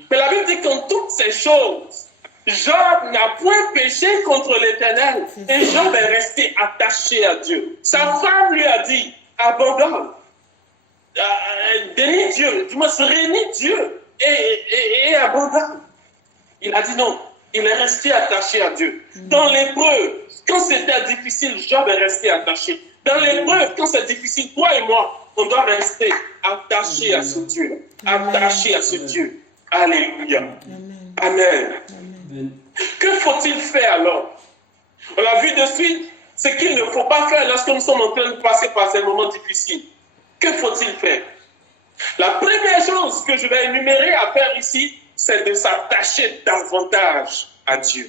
Mais la Bible dit qu'en toutes ces choses, Job n'a point péché contre l'Éternel. Et Job est resté attaché à Dieu. Sa femme lui a dit, abandonne, dénie Dieu, du moins réunis Dieu et abandonne. Il a dit non, il est resté attaché à Dieu. Dans l'épreuve, quand c'était difficile, Job est resté attaché. Dans l'épreuve, quand c'est difficile, toi et moi, on doit rester attaché à ce Dieu, attaché à ce Dieu. Alléluia. Amen. Amen. Que faut-il faire alors? On l'a vu de suite, ce qu'il ne faut pas faire lorsque nous sommes en train de passer par ces moments difficiles. Que faut-il faire? La première chose que je vais énumérer à faire ici, c'est de s'attacher davantage à Dieu.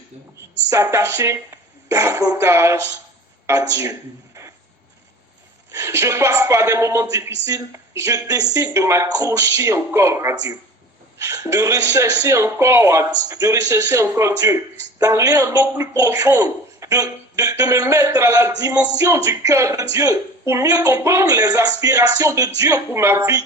S'attacher davantage à Dieu. Je passe par des moments difficiles, je décide de m'accrocher encore à Dieu. De rechercher encore Dieu, d'aller en eau plus profonde, de me mettre à la dimension du cœur de Dieu pour mieux comprendre les aspirations de Dieu pour ma vie.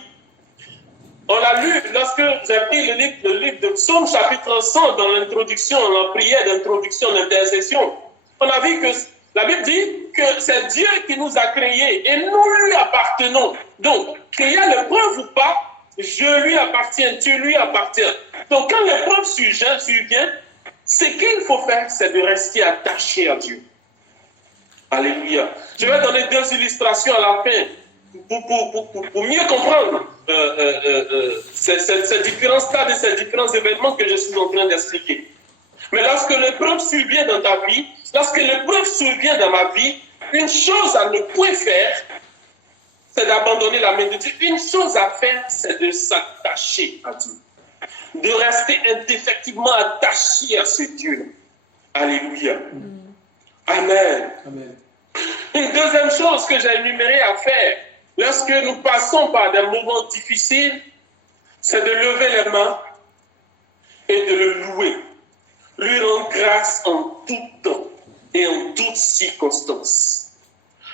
On l'a lu lorsque j'ai pris le livre de Psaume chapitre 100 dans l'introduction, la prière d'introduction, d'intercession. On a vu que la Bible dit que c'est Dieu qui nous a créés et nous lui appartenons. Donc, qu'il y ait l'épreuve ou pas, je lui appartiens, tu lui appartiens. Donc, quand l'épreuve survient, ce qu'il faut faire, c'est de rester attaché à Dieu. Alléluia. Je vais donner 2 illustrations à la fin pour mieux comprendre ces différents stades et ces différents événements que je suis en train d'expliquer. Mais lorsque l'épreuve survient dans ta vie, lorsque l'épreuve survient dans ma vie, une chose à ne point faire, c'est d'abandonner la main de Dieu. Une chose à faire, c'est de s'attacher à Dieu. De rester indéfectiblement attaché à ce Dieu. Alléluia. Amen. Amen. Une deuxième chose que j'ai énumérée à faire, lorsque nous passons par des moments difficiles, c'est de lever les mains et de le louer. Lui rendre grâce en tout temps et en toutes circonstances.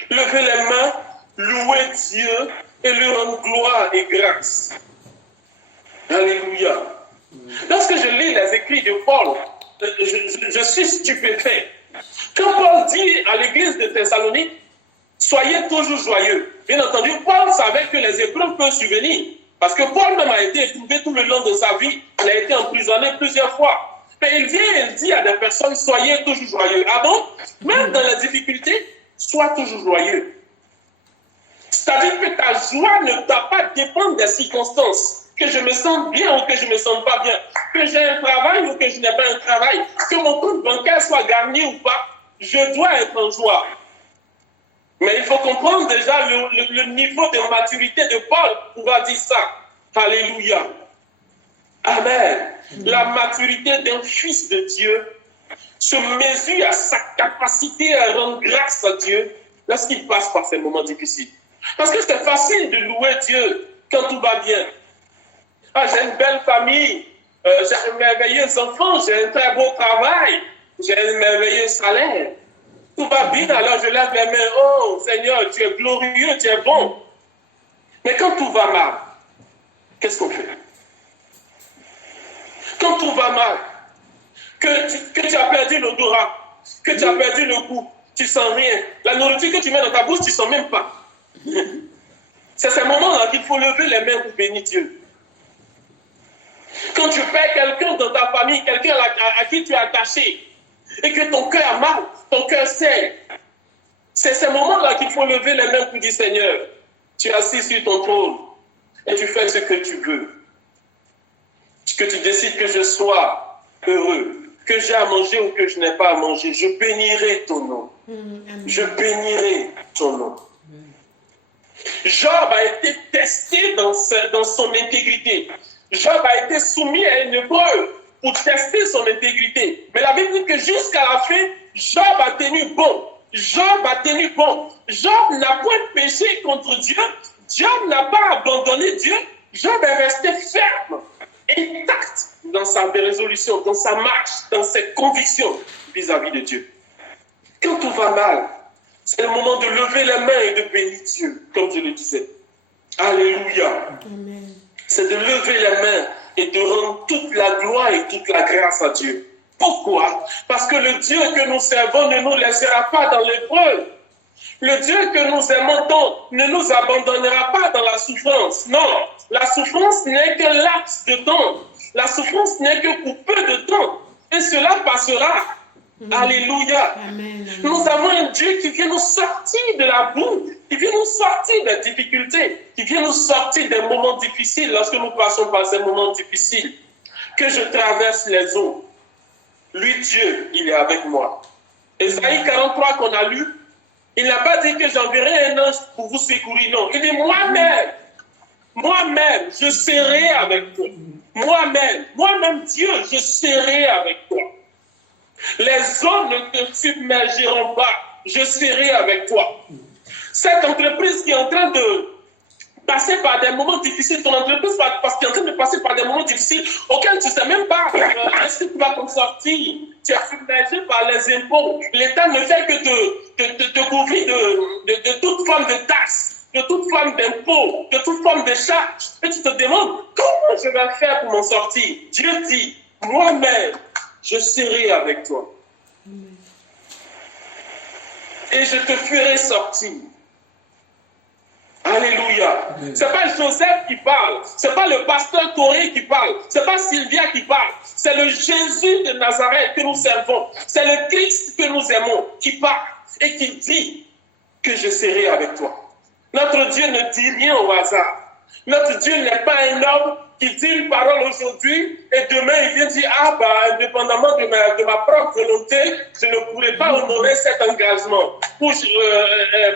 Lever les mains, louer Dieu et lui rendre gloire et grâce. Alléluia. Lorsque je lis les écrits de Paul, je suis stupéfait. Quand Paul dit à l'église de Thessalonique, soyez toujours joyeux. Bien entendu, Paul savait que les épreuves peuvent survenir. Parce que Paul même a été éprouvé tout le long de sa vie. Il a été emprisonné plusieurs fois. Mais il vient et il dit à des personnes, soyez toujours joyeux. Ah bon? Même dans la difficulté, sois toujours joyeux. C'est-à-dire que ta joie ne doit pas dépendre des circonstances. Que je me sente bien ou que je ne me sente pas bien. Que j'ai un travail ou que je n'ai pas un travail. Que mon compte bancaire soit garni ou pas. Je dois être en joie. Mais il faut comprendre déjà le niveau de maturité de Paul pour pouvoir dire ça. Alléluia. Amen. La maturité d'un fils de Dieu se mesure à sa capacité à rendre grâce à Dieu lorsqu'il passe par ces moments difficiles. Parce que c'est facile de louer Dieu quand tout va bien. Ah, j'ai une belle famille, j'ai un merveilleux enfant, j'ai un très beau travail, j'ai un merveilleux salaire. Tout va bien, alors je lève les mains. Oh Seigneur, tu es glorieux, tu es bon. Mais quand tout va mal, qu'est-ce qu'on fait? Quand tout va mal, que tu as perdu l'odorat, que tu as perdu le goût, tu sens rien. La nourriture que tu mets dans ta bouche, tu ne sens même pas. C'est ces moments-là qu'il faut lever les mains pour bénir Dieu. Quand tu perds quelqu'un dans ta famille, quelqu'un à qui tu es attaché, et que ton cœur a mal, ton cœur saigne, c'est ces moments-là qu'il faut lever les mains pour dire, Seigneur, tu es assis sur ton trône, et tu fais ce que tu veux. Que tu décides que je sois heureux, que j'ai à manger ou que je n'ai pas à manger, je bénirai ton nom. Je bénirai ton nom. Job a été testé dans son intégrité. Job a été soumis à une épreuve pour tester son intégrité. Mais la Bible dit que jusqu'à la fin, Job a tenu bon. Job a tenu bon. Job n'a point péché contre Dieu. Job n'a pas abandonné Dieu. Job est resté ferme, intact dans sa résolution, dans sa marche, dans ses convictions vis-à-vis de Dieu. Quand tout va mal, c'est le moment de lever les mains et de bénir Dieu, comme je le disais. Alléluia. Amen. C'est de lever les mains et de rendre toute la gloire et toute la grâce à Dieu. Pourquoi? Parce que le Dieu que nous servons ne nous laissera pas dans l'épreuve. Le Dieu que nous aimons donc ne nous abandonnera pas dans la souffrance. Non, la souffrance n'est qu'un laps de temps. La souffrance n'est que pour peu de temps. Et cela passera. Alléluia. Amen. Nous avons un Dieu qui vient nous sortir de la boue, qui vient nous sortir des difficultés, qui vient nous sortir des moments difficiles lorsque nous passons par ces moments difficiles. Que je traverse les eaux. Lui, Dieu, il est avec moi. Ésaïe 43 qu'on a lu, il n'a pas dit que j'enverrai un ange pour vous secourir. Non, il dit moi-même, je serai avec toi. Moi-même, Dieu, je serai avec toi. Les eaux ne te submergeront pas. Je serai avec toi. Cette entreprise qui est en train de passer par des moments difficiles, ton entreprise qui est en train de passer par des moments difficiles auxquels tu ne sais même pas est-ce que tu vas t'en sortir. Tu es submergé par les impôts. L'État ne fait que te couvrir de toute forme de taxes, de toute forme d'impôts, de toute forme de charges. Et tu te demandes comment je vais faire pour m'en sortir. Dieu dit, moi-même, je serai avec toi. Et je te ferai sortir. Alléluia. Ce n'est pas Joseph qui parle. Ce n'est pas le pasteur Corée qui parle. Ce n'est pas Sylvia qui parle. C'est le Jésus de Nazareth que nous servons. C'est le Christ que nous aimons qui parle et qui dit que je serai avec toi. Notre Dieu ne dit rien au hasard. Notre Dieu n'est pas un homme qui dit une parole aujourd'hui et demain il vient dire indépendamment de ma propre volonté, je ne pourrai pas honorer cet engagement.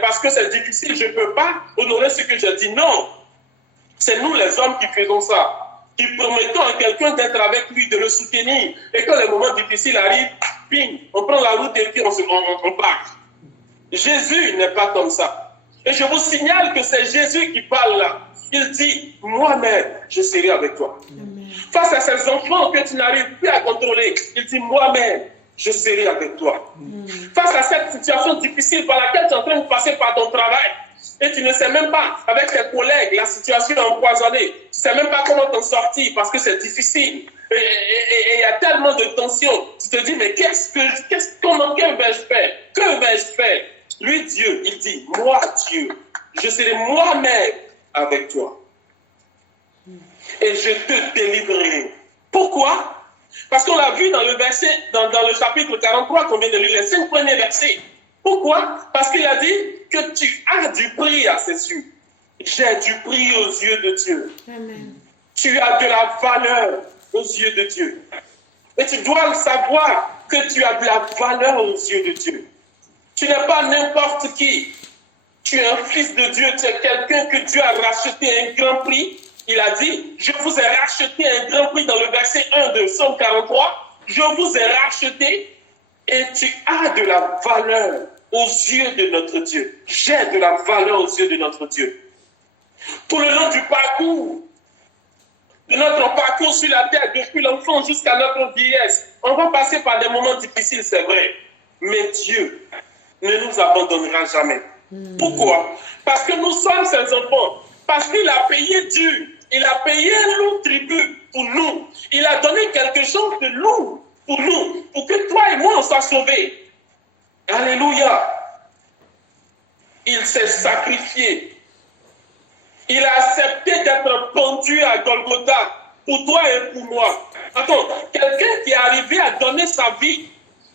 Parce que c'est difficile, je ne peux pas honorer ce que je dis. Non, c'est nous les hommes qui faisons ça, qui promettons à quelqu'un d'être avec lui, de le soutenir. Et quand les moments difficiles arrivent, bing, on prend la route et puis on part. Jésus n'est pas comme ça. Et je vous signale que c'est Jésus qui parle là. Il dit, moi-même, je serai avec toi. Amen. Face à ces enfants que tu n'arrives plus à contrôler, il dit, moi-même, je serai avec toi. Face à cette situation difficile par laquelle tu es en train de passer par ton travail, et tu ne sais même pas, avec tes collègues, la situation est empoisonnée. Tu ne sais même pas comment t'en sortir parce que c'est difficile. Et il y a tellement de tensions. Tu te dis, mais que vais-je faire? Que vais-je faire? Lui, Dieu, il dit, moi, Dieu, je serai moi-même avec toi. Et je te délivrerai. Pourquoi? Parce qu'on l'a vu dans le verset, dans le chapitre 43 qu'on vient de lire, les 5 premiers versets. Pourquoi? Parce qu'il a dit que tu as du prix à ses yeux. J'ai du prix aux yeux de Dieu. Amen. Tu as de la valeur aux yeux de Dieu. Et tu dois le savoir que tu as de la valeur aux yeux de Dieu. Tu n'es pas n'importe qui. Tu es un fils de Dieu. Tu es quelqu'un que Dieu a racheté à un grand prix. Il a dit, je vous ai racheté à un grand prix dans le verset 1 de Psaume 43. Je vous ai racheté et tu as de la valeur aux yeux de notre Dieu. J'ai de la valeur aux yeux de notre Dieu. Tout le long du parcours, de notre parcours sur la terre, depuis l'enfance jusqu'à notre vieillesse, on va passer par des moments difficiles, c'est vrai. Mais Dieu ne nous abandonnera jamais. Pourquoi? Parce que nous sommes ses enfants. Parce qu'il a payé dur. Il a payé un lourd tribut pour nous. Il a donné quelque chose de lourd pour nous. Pour que toi et moi, on soit sauvés. Alléluia. Il s'est sacrifié. Il a accepté d'être pendu à Golgotha pour toi et pour moi. Attends, quelqu'un qui est arrivé à donner sa vie,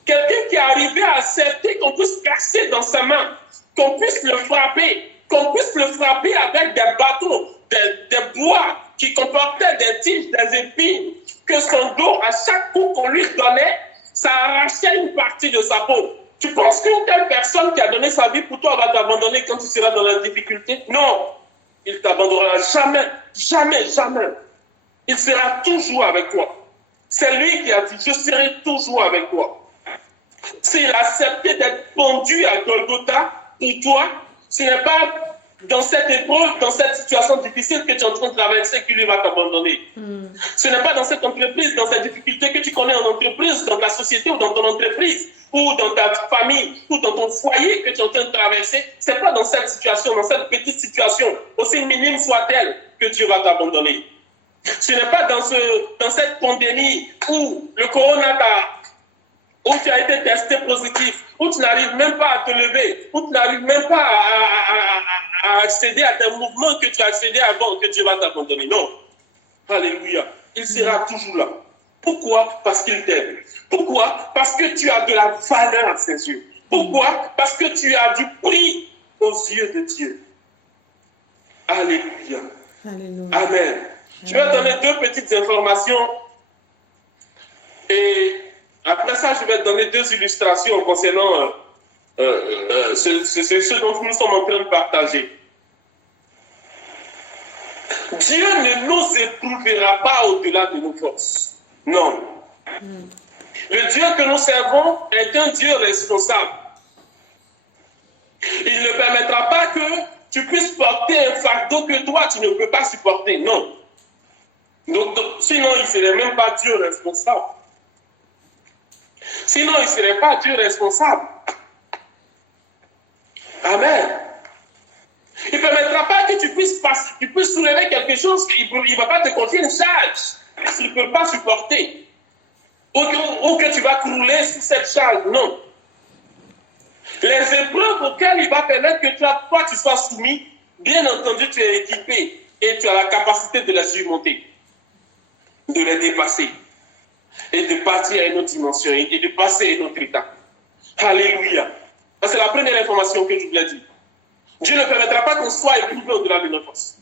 quelqu'un qui est arrivé à accepter qu'on puisse casser dans sa main, qu'on puisse le frapper avec des bâtons, des bois qui comportaient des tiges, des épines, que son dos, à chaque coup qu'on lui donnait, ça arrachait une partie de sa peau. Tu penses qu'une telle personne qui a donné sa vie pour toi va t'abandonner quand tu seras dans la difficulté? Non, il ne t'abandonnera jamais, jamais, jamais. Il sera toujours avec toi. C'est lui qui a dit, je serai toujours avec toi. S'il a accepté d'être pendu à Golgotha pour toi, ce n'est pas dans cette épreuve, dans cette situation difficile que tu es en train de traverser que lui va t'abandonner. Ce n'est pas dans cette entreprise, dans cette difficulté que tu connais en entreprise, dans ta société ou dans ton entreprise, ou dans ta famille, ou dans ton foyer que tu es en train de traverser. Ce n'est pas dans cette situation, dans cette petite situation, aussi minime soit-elle, que Dieu va t'abandonner. Ce n'est pas dans cette pandémie où le corona où tu as été testé positif, où tu n'arrives même pas à te lever, où tu n'arrives même pas à accéder à tes mouvements que tu as accédé avant, que Dieu va t'abandonner. Non. Alléluia. Il sera toujours là. Pourquoi? Parce qu'il t'aime. Pourquoi? Parce que tu as de la valeur à ses yeux. Pourquoi? Parce que tu as du prix aux yeux de Dieu. Alléluia. Alléluia. Amen. Je vais donner 2 petites informations et après ça, je vais te donner 2 illustrations concernant ce dont nous sommes en train de partager. Dieu ne nous éprouvera pas au-delà de nos forces. Non. Le Dieu que nous servons est un Dieu responsable. Il ne permettra pas que tu puisses porter un fardeau que toi, tu ne peux pas supporter. Non. Donc, sinon, il ne serait même pas Dieu responsable. Sinon, il ne serait pas Dieu responsable. Amen. Il ne permettra pas que tu puisses soulever quelque chose, il ne va pas te confier une charge qu'il ne peut pas supporter. Ou que tu vas crouler sous cette charge. Non. Les épreuves auxquelles il va permettre que toi, tu sois soumis, bien entendu, tu es équipé et tu as la capacité de les surmonter, de les dépasser et de partir à une autre dimension et de passer à un autre état. Alléluia. C'est la première information que je voulais dire. Dieu ne permettra pas qu'on soit éprouvé au-delà de nos forces.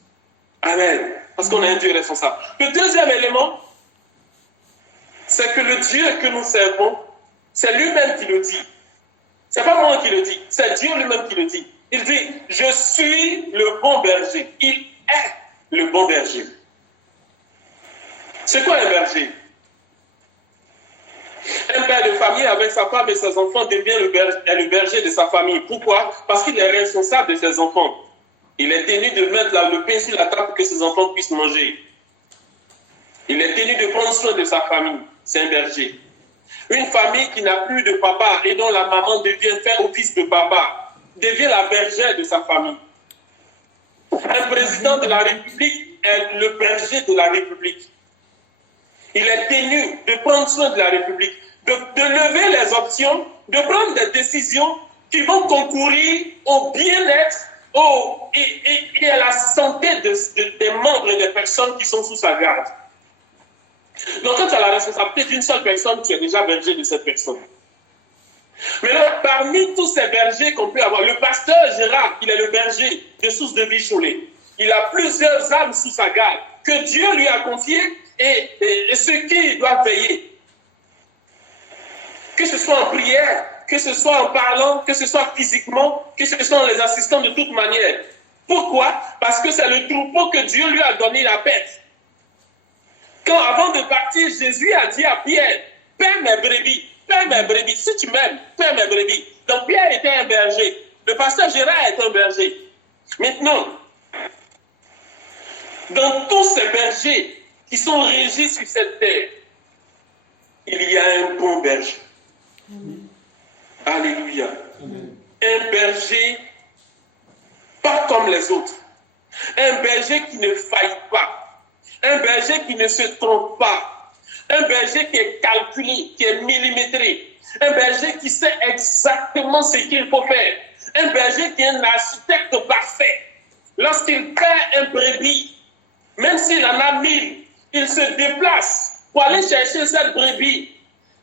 Amen. Parce qu'on est un Dieu responsable. Le deuxième élément, c'est que le Dieu que nous servons, c'est lui-même qui le dit. Ce n'est pas moi qui le dis, c'est Dieu lui-même qui le dit. Il dit, je suis le bon berger. Il est le bon berger. C'est quoi un berger? Un père de famille avec sa femme et ses enfants devient le berger de sa famille. Pourquoi? Parce qu'il est responsable de ses enfants. Il est tenu de mettre le pain sur la table pour que ses enfants puissent manger. Il est tenu de prendre soin de sa famille. C'est un berger. Une famille qui n'a plus de papa et dont la maman devient faire office de papa, devient la bergère de sa famille. Un président de la République est le berger de la République. Il est tenu de prendre soin de la République, de lever les options, de prendre des décisions qui vont concourir au bien-être et à la santé des membres et des personnes qui sont sous sa garde. Donc quand tu as la responsabilité d'une seule personne, tu es déjà berger de cette personne. Mais là, parmi tous ces bergers qu'on peut avoir, le pasteur Gérard, il est le berger de Source de Vie Cholet. Il a plusieurs âmes sous sa garde que Dieu lui a confiées et ceux qui doivent veiller. Que ce soit en prière, que ce soit en parlant, que ce soit physiquement, que ce soit en les assistant de toute manière. Pourquoi? Parce que c'est le troupeau que Dieu lui a donné la paix. Quand avant de partir, Jésus a dit à Pierre, paie mes brebis, si tu m'aimes, paie mes brebis. Donc Pierre était un berger, le pasteur Gérard est un berger. Maintenant, dans tous ces bergers qui sont régis sur cette terre, il y a un bon berger. Amen. Alléluia. Un berger pas comme les autres. Un berger qui ne faillit pas. Un berger qui ne se trompe pas. Un berger qui est calculé, qui est millimétré. Un berger qui sait exactement ce qu'il faut faire. Un berger qui est un architecte parfait. Lorsqu'il perd un brebis, même s'il en a 1000, il se déplace pour aller chercher cette brebis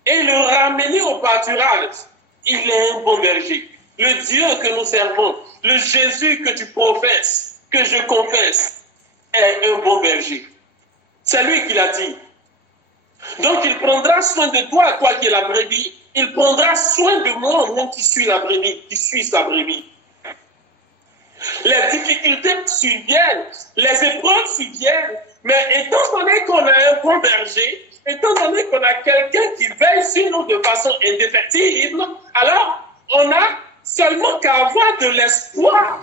et le ramener au pâturage. Il est un bon berger. Le Dieu que nous servons, le Jésus que tu professes, que je confesse, est un bon berger. C'est lui qui l'a dit. Donc il prendra soin de toi, toi qui es la brebis. Il prendra soin de moi, moi qui suis la brebis, qui suis sa brebis. Les difficultés surviennent, les épreuves surviennent, mais étant donné qu'on a un bon berger, étant donné qu'on a quelqu'un qui veille sur nous de façon indéfectible, alors on n'a seulement qu'à avoir de l'espoir.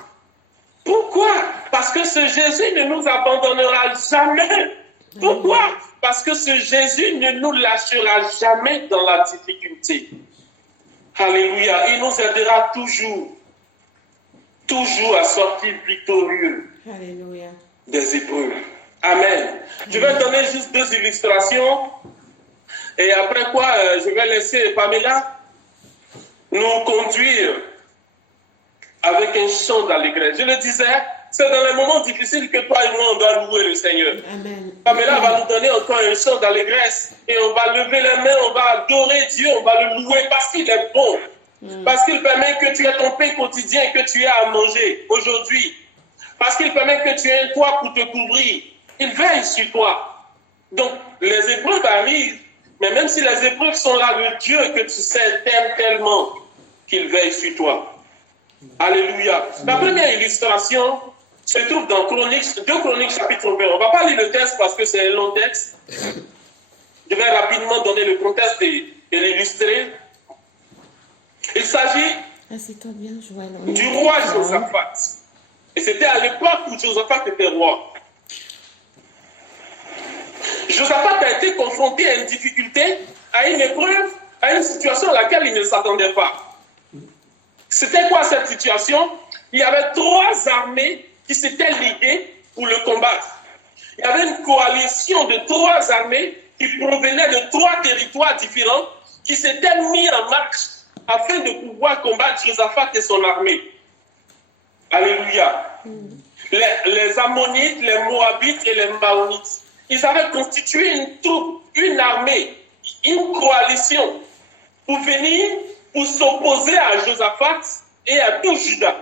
Pourquoi? Parce que ce Jésus ne nous abandonnera jamais. Pourquoi? Parce que ce Jésus ne nous lâchera jamais dans la difficulté. Alléluia. Il nous aidera toujours à sortir victorieux. Alléluia. Des épreuves. Amen. Je vais donner juste 2 illustrations. Et après quoi, je vais laisser Pamela nous conduire avec un chant d'allégresse. Je le disais, c'est dans les moments difficiles que toi et moi, on doit louer le Seigneur. Amen. Pamela va nous donner encore un chant d'allégresse et on va lever les mains, on va adorer Dieu, on va le louer parce qu'il est bon. Parce qu'il permet que tu aies ton pain quotidien, que tu aies à manger aujourd'hui. Parce qu'il permet que tu aies un toit pour te couvrir. Il veille sur toi. Donc, les épreuves arrivent, mais même si les épreuves sont là, le Dieu que tu sais t'aime tellement qu'il veille sur toi. Alléluia. La première illustration se trouve dans 2 Chroniques chapitre 20. On ne va pas lire le texte parce que c'est un long texte. Je vais rapidement donner le contexte et l'illustrer. Il s'agit du roi Josaphat. Et c'était à l'époque où Josaphat était roi. Josaphat a été confronté à une difficulté, à une épreuve, à une situation à laquelle il ne s'attendait pas. C'était quoi cette situation? Il y avait 3 armées qui s'étaient liguées pour le combattre. Il y avait une coalition de 3 armées qui provenaient de 3 territoires différents qui s'étaient mis en marche afin de pouvoir combattre Josaphat et son armée. Alléluia. Les Ammonites, les Moabites et les Maonites. Ils avaient constitué une troupe, une armée, une coalition pour venir, pour s'opposer à Josaphat et à tout Juda.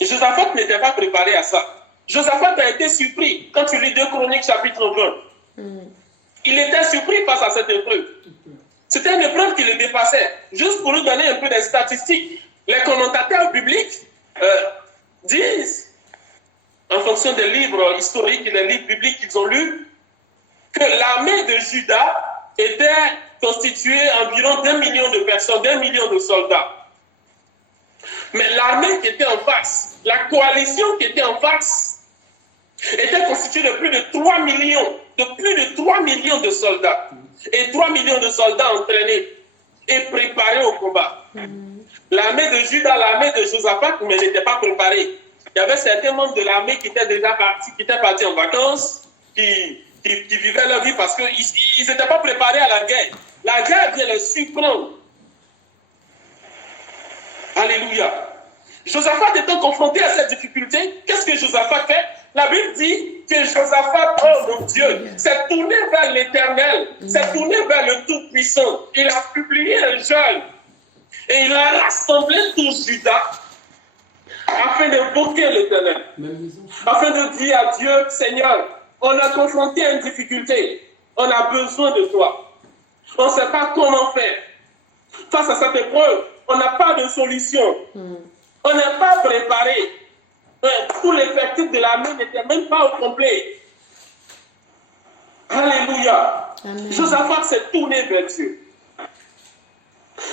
Josaphat n'était pas préparé à ça. Josaphat a été surpris quand tu lis 2 Chroniques chapitre 20. Il était surpris face à cette épreuve. C'était une épreuve qui le dépassait. Juste pour nous donner un peu des statistiques, les commentateurs bibliques disent, en fonction des livres historiques et des livres bibliques qu'ils ont lus, que l'armée de Juda était constituée environ d'1 million de personnes, d'1 million de soldats. Mais l'armée qui était en face, la coalition qui était en face, était constituée de plus de 3 millions de soldats. Et 3 millions de soldats entraînés et préparés au combat. L'armée de Juda, l'armée de Josaphat, mais n'était pas préparée. il y avait certains membres de l'armée qui étaient déjà partis en vacances, qui vivaient leur vie parce qu'ils n'étaient pas préparés à la guerre. La guerre vient les surprendre. Alléluia. Josaphat étant confronté à cette difficulté, qu'est-ce que Josaphat fait? La Bible dit que Josaphat, oh mon Dieu, s'est tourné vers l'Éternel, s'est tourné vers le Tout-Puissant. Il a publié un jeûne et il a rassemblé tout Juda afin d'invoquer l'Éternel, afin de dire à Dieu, Seigneur, on a confronté à une difficulté, on a besoin de toi. On ne sait pas comment faire. Face à cette épreuve, on n'a pas de solution. On n'est pas préparé. Tout l'effectif de l'armée n'était même pas au complet. Alléluia. Amen. Josaphat s'est tourné vers Dieu.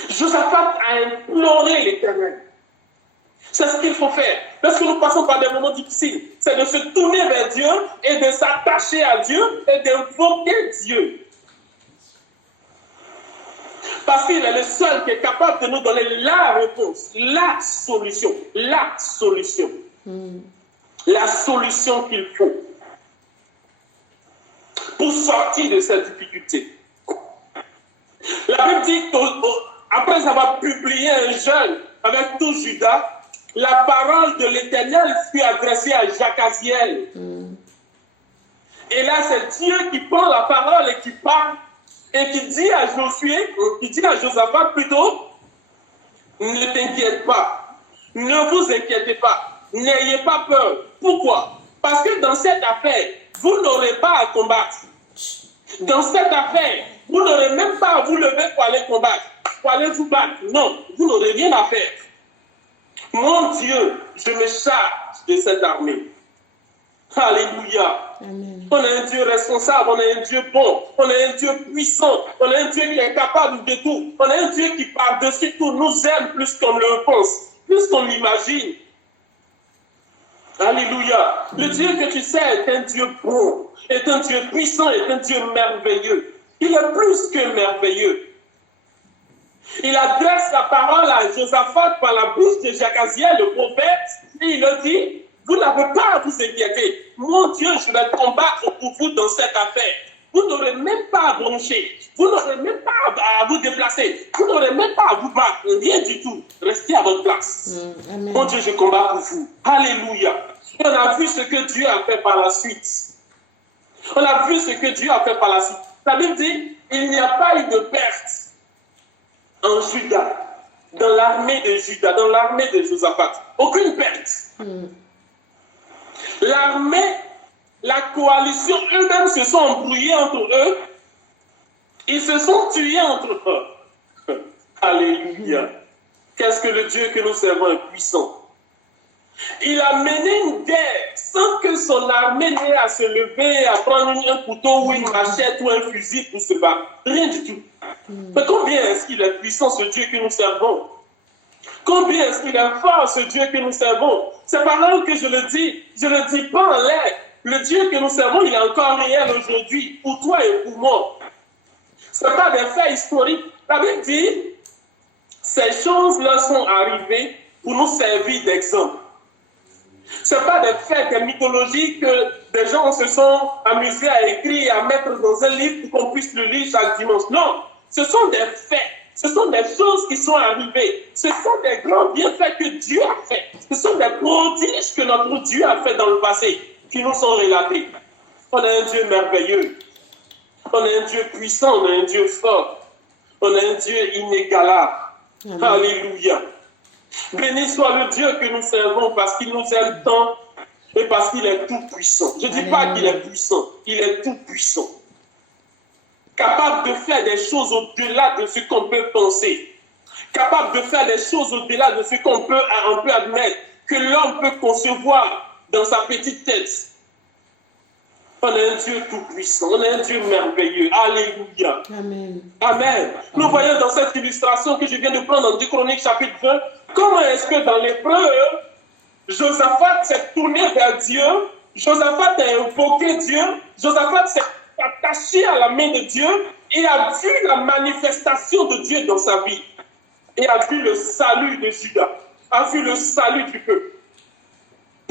Josaphat a imploré l'Éternel. C'est ce qu'il faut faire. Parce que nous passons par des moments difficiles. C'est de se tourner vers Dieu et de s'attacher à Dieu et d'invoquer Dieu. Parce qu'il est le seul qui est capable de nous donner la réponse, la solution. La solution qu'il faut pour sortir de cette difficulté. La Bible dit qu'après avoir publié un jeûne avec tout Juda, la parole de l'Éternel fut adressée à Jacaziel. Et là, c'est Dieu qui prend la parole et qui parle et qui dit à Josaphat plutôt, ne t'inquiète pas, ne vous inquiétez pas, n'ayez pas peur. Pourquoi? Parce que dans cette affaire, vous n'aurez pas à combattre. Dans cette affaire, vous n'aurez même pas à vous lever pour aller combattre, pour aller vous battre. Non, vous n'aurez rien à faire. Mon Dieu, je me charge de cette armée. Alléluia. Amen. On a un Dieu responsable, on a un Dieu bon, on a un Dieu puissant, on a un Dieu qui est capable de tout, on a un Dieu qui par-dessus tout nous aime plus qu'on le pense, plus qu'on l'imagine. Alléluia. Le Dieu que tu sais est un Dieu bon, est un Dieu puissant, est un Dieu merveilleux. Il est plus que merveilleux. Il adresse la parole à Josaphat par la bouche de Jacaziel, le prophète, et il leur dit, vous n'avez pas à vous inquiéter. Mon Dieu, je vais combattre pour vous dans cette affaire. Vous n'aurez même pas à broncher. Vous n'aurez même pas à vous déplacer. Vous n'aurez même pas à vous battre. Rien du tout. Restez à votre place. Amen. Mon Dieu, je combats pour vous. Alléluia. Et on a vu ce que Dieu a fait par la suite. On a vu ce que Dieu a fait par la suite. La Bible dit, il n'y a pas eu de perte en Juda, dans l'armée de Juda, dans l'armée de Josaphat. Aucune perte. L'armée, la coalition, eux-mêmes se sont embrouillés entre eux. Ils se sont tués entre eux. Alléluia. Qu'est-ce que le Dieu que nous servons est puissant. Il a mené une guerre sans que son armée n'ait à se lever, à prendre un couteau ou une machette ou un fusil pour se battre. Rien du tout. Mais combien est-ce qu'il est puissant, ce Dieu que nous servons? Combien est-ce qu'il est fort, ce Dieu que nous servons? Ces paroles que je le dis pas en l'air. Le Dieu que nous servons, il est encore réel aujourd'hui, pour toi et pour moi. Ce n'est pas des faits historiques. La Bible dit, ces choses-là sont arrivées pour nous servir d'exemple. Ce n'est pas des faits, des mythologies que des gens se sont amusés à écrire et à mettre dans un livre pour qu'on puisse le lire chaque dimanche. Non, ce sont des faits. Ce sont des choses qui sont arrivées. Ce sont des grands bienfaits que Dieu a fait. Ce sont des prodiges que notre Dieu a fait dans le passé qui nous sont relatés. On a un Dieu merveilleux. On a un Dieu puissant. On a un Dieu fort. On a un Dieu inégalable. Amen. Alléluia. Béni soit le Dieu que nous servons parce qu'il nous aime tant et parce qu'il est tout puissant. Je ne dis pas qu'il est puissant. Il est tout puissant. Capable de faire des choses au-delà de ce qu'on peut penser. Capable de faire des choses au-delà de ce qu'on peut admettre, que l'homme peut concevoir dans sa petite tête. On a un Dieu tout-puissant, on a un Dieu merveilleux. Alléluia. Amen. Amen. Nous voyons dans cette illustration que je viens de prendre en 2 Chroniques chapitre 20, comment est-ce que dans l'épreuve, Josaphat s'est tourné vers Dieu, Josaphat a invoqué Dieu, Josaphat s'est attaché à la main de Dieu et a vu la manifestation de Dieu dans sa vie. Et a vu le salut de Juda, a vu le salut du peuple.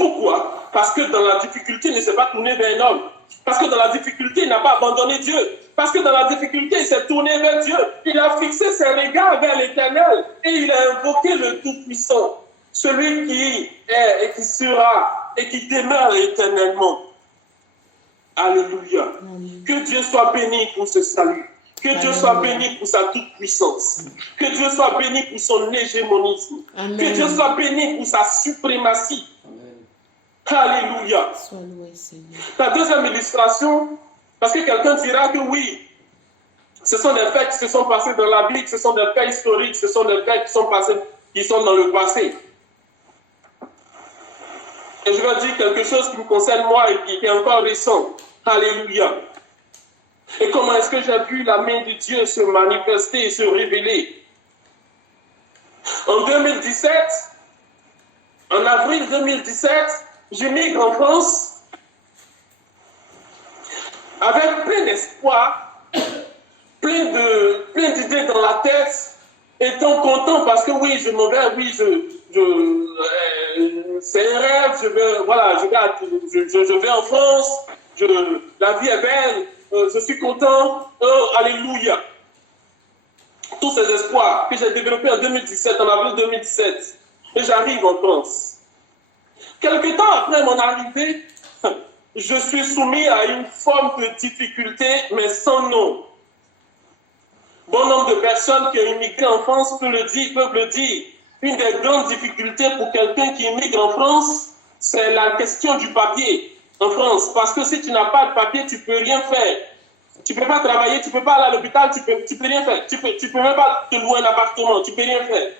Pourquoi? Parce que dans la difficulté, il ne s'est pas tourné vers un homme. Parce que dans la difficulté, il n'a pas abandonné Dieu. Parce que dans la difficulté, il s'est tourné vers Dieu. Il a fixé ses regards vers l'Éternel et il a invoqué le Tout-Puissant, celui qui est et qui sera et qui demeure éternellement. Alléluia. Que Dieu soit béni pour ce salut. Que Dieu soit béni pour sa toute-puissance. Que Dieu soit béni pour son hégémonisme. Amen. Que Dieu soit béni pour sa suprématie. Alléluia. Sois loué, Seigneur. La deuxième illustration, parce que quelqu'un dira que oui, ce sont des faits qui se sont passés dans la Bible, ce sont des faits historiques, ce sont des faits qui sont dans le passé. Et je vais dire quelque chose qui me concerne moi et qui est encore récent. Alléluia. Et comment est-ce que j'ai vu la main de Dieu se manifester et se révéler? En 2017, en avril 2017, j'émigre en France avec plein d'espoir, plein d'idées dans la tête, étant content parce que oui, je m'en vais, oui, c'est un rêve, je vais en France, la vie est belle, je suis content, alléluia. Tous ces espoirs que j'ai développés en 2017, en avril 2017, et j'arrive en France. Quelque temps après mon arrivée, je suis soumis à une forme de difficulté, mais sans nom. Bon nombre de personnes qui ont immigré en France peuvent le dire. Une des grandes difficultés pour quelqu'un qui immigre en France, c'est la question du papier en France. Parce que si tu n'as pas de papier, tu ne peux rien faire. Tu ne peux pas travailler, tu ne peux pas aller à l'hôpital, tu peux rien faire. Tu peux même pas te louer un appartement, tu ne peux rien faire.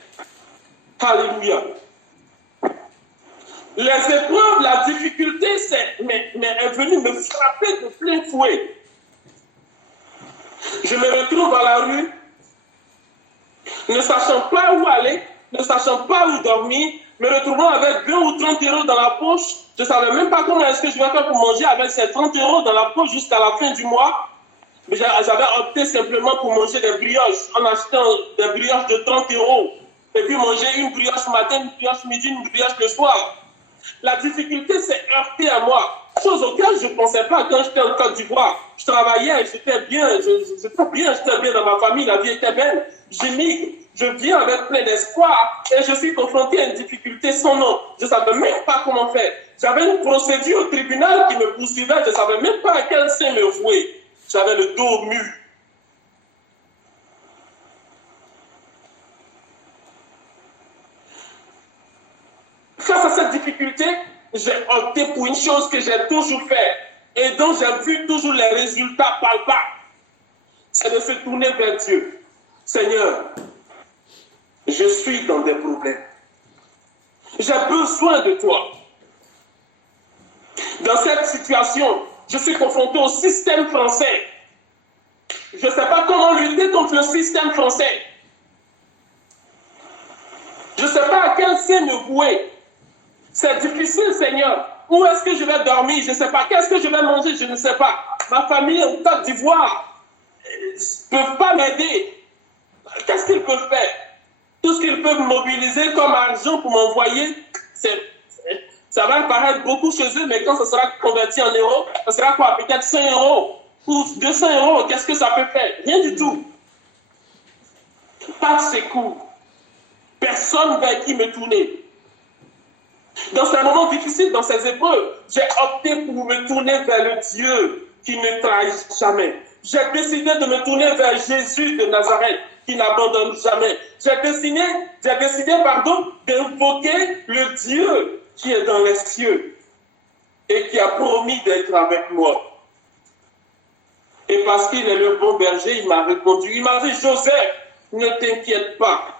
Alléluia. Les épreuves, la difficulté, est venue me frapper de plein fouet. Je me retrouve à la rue, ne sachant pas où aller, ne sachant pas où dormir, me retrouvant avec 20 ou 30 euros dans la poche. Je ne savais même pas comment est-ce que je vais faire pour manger avec ces 30 euros dans la poche jusqu'à la fin du mois. Mais j'avais opté simplement pour manger des brioches, en achetant des brioches de 30 euros. Et puis manger une brioche matin, une brioche midi, une brioche le soir. La difficulté s'est heurtée à moi. Chose auquel je ne pensais pas quand j'étais en Côte d'Ivoire. Je travaillais, j'étais bien dans ma famille, la vie était belle. J'émigre, je viens avec plein d'espoir et je suis confronté à une difficulté sans nom. Je ne savais même pas comment faire. J'avais une procédure au tribunal qui me poursuivait, je ne savais même pas à quel sein me vouer. J'avais le dos au mur. Face à cette difficulté, j'ai opté pour une chose que j'ai toujours fait et dont j'ai vu toujours les résultats palpables. C'est de se tourner vers Dieu. Seigneur, je suis dans des problèmes. J'ai besoin de toi. Dans cette situation, je suis confronté au système français. Je ne sais pas comment lutter contre le système français. Je ne sais pas à quel sein me vouer. C'est difficile, Seigneur. Où est-ce que je vais dormir? Je ne sais pas. Qu'est-ce que je vais manger? Je ne sais pas. Ma famille en Côte d'Ivoire ne peuvent pas m'aider. Qu'est-ce qu'ils peuvent faire? Tout ce qu'ils peuvent mobiliser comme argent pour m'envoyer, ça va paraître beaucoup chez eux, mais quand ça sera converti en euros, ça sera quoi? Peut-être 100 euros ou 200 euros. Qu'est-ce que ça peut faire? Rien du tout. Pas de secours. Personne vers qui me tourner. Dans ces moments difficiles, dans ces épreuves, j'ai opté pour me tourner vers le Dieu qui ne trahit jamais. J'ai décidé de me tourner vers Jésus de Nazareth qui n'abandonne jamais. J'ai décidé d'invoquer le Dieu qui est dans les cieux et qui a promis d'être avec moi. Et parce qu'il est le bon berger, il m'a répondu. Il m'a dit, Joseph, ne t'inquiète pas.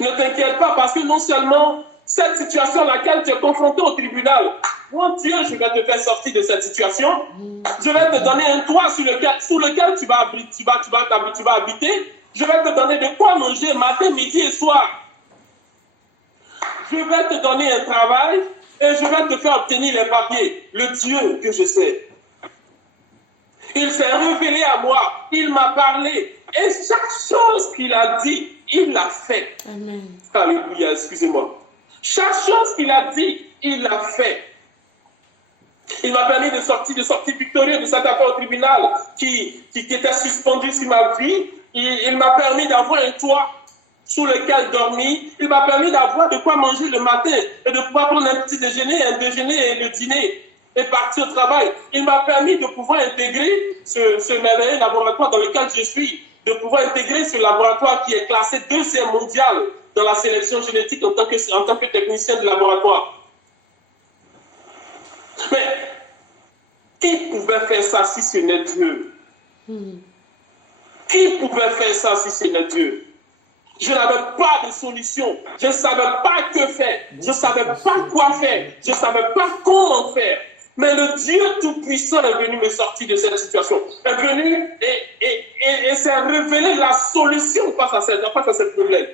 Ne t'inquiète pas parce que non seulement cette situation à laquelle tu es confronté au tribunal, mon Dieu, je vais te faire sortir de cette situation. Je vais te donner un toit sur lequel tu vas habiter. Je vais te donner de quoi manger matin, midi et soir. Je vais te donner un travail et je vais te faire obtenir les papiers. Le Dieu que je sais. Il s'est révélé à moi. Il m'a parlé. Et chaque chose qu'il a dit, il l'a fait. Amen. Alléluia, excusez-moi. Chaque chose qu'il a dit, il l'a fait. Il m'a permis de sortir victorieux de cette affaire au tribunal qui était suspendue sur ma vie. Il m'a permis d'avoir un toit sous lequel dormir. Il m'a permis d'avoir de quoi manger le matin et de pouvoir prendre un petit déjeuner, un déjeuner et le dîner et partir au travail. Il m'a permis de pouvoir intégrer ce merveilleux laboratoire dans lequel je suis, de pouvoir intégrer ce laboratoire qui est classé 2e mondial dans la sélection génétique en tant que technicien de laboratoire. Mais qui pouvait faire ça si ce n'est Dieu? Qui pouvait faire ça si ce n'est Dieu? Je n'avais pas de solution. Je ne savais pas que faire. Je ne savais pas quoi faire. Je ne savais pas comment faire. Mais le Dieu Tout-Puissant est venu me sortir de cette situation. Est venu et s'est révélé la solution face à ce problème.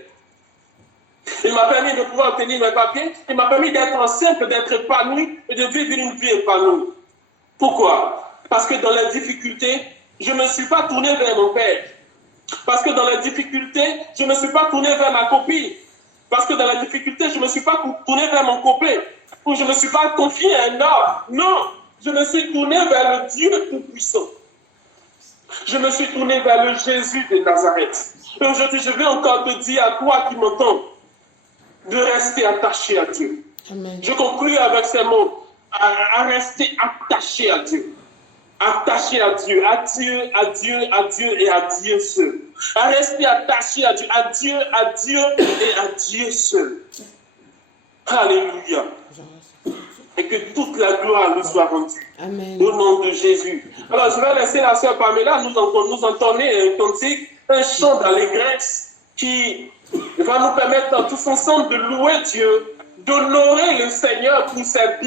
Il m'a permis de pouvoir obtenir mes papiers. Il m'a permis d'être simple, d'être épanoui et de vivre une vie épanouie. Pourquoi? Parce que dans les difficultés, je ne me suis pas tourné vers mon père. Parce que dans les difficultés, je ne me suis pas tourné vers ma copine. Parce que dans les difficultés, je ne me suis pas tourné vers mon copain. Ou je ne me suis pas confié à un homme. Non, je me suis tourné vers le Dieu Tout-Puissant. Je me suis tourné vers le Jésus de Nazareth. Et aujourd'hui, je vais encore te dire à toi qui m'entends de rester attaché à Dieu. Amen. Je conclue avec ces mots. À rester attaché à Dieu. Attaché à Dieu, à Dieu, à Dieu, à Dieu et à Dieu seul. À rester attaché à Dieu, à Dieu, à Dieu et à Dieu seul. Alléluia. Et que toute la gloire nous soit rendue. Amen. Au nom de Jésus. Alors, je vais laisser la sœur Pamela nous entonner un cantique, un chant d'allégresse qui va nous permettre tous ensemble de louer Dieu, d'honorer le Seigneur pour ses biens.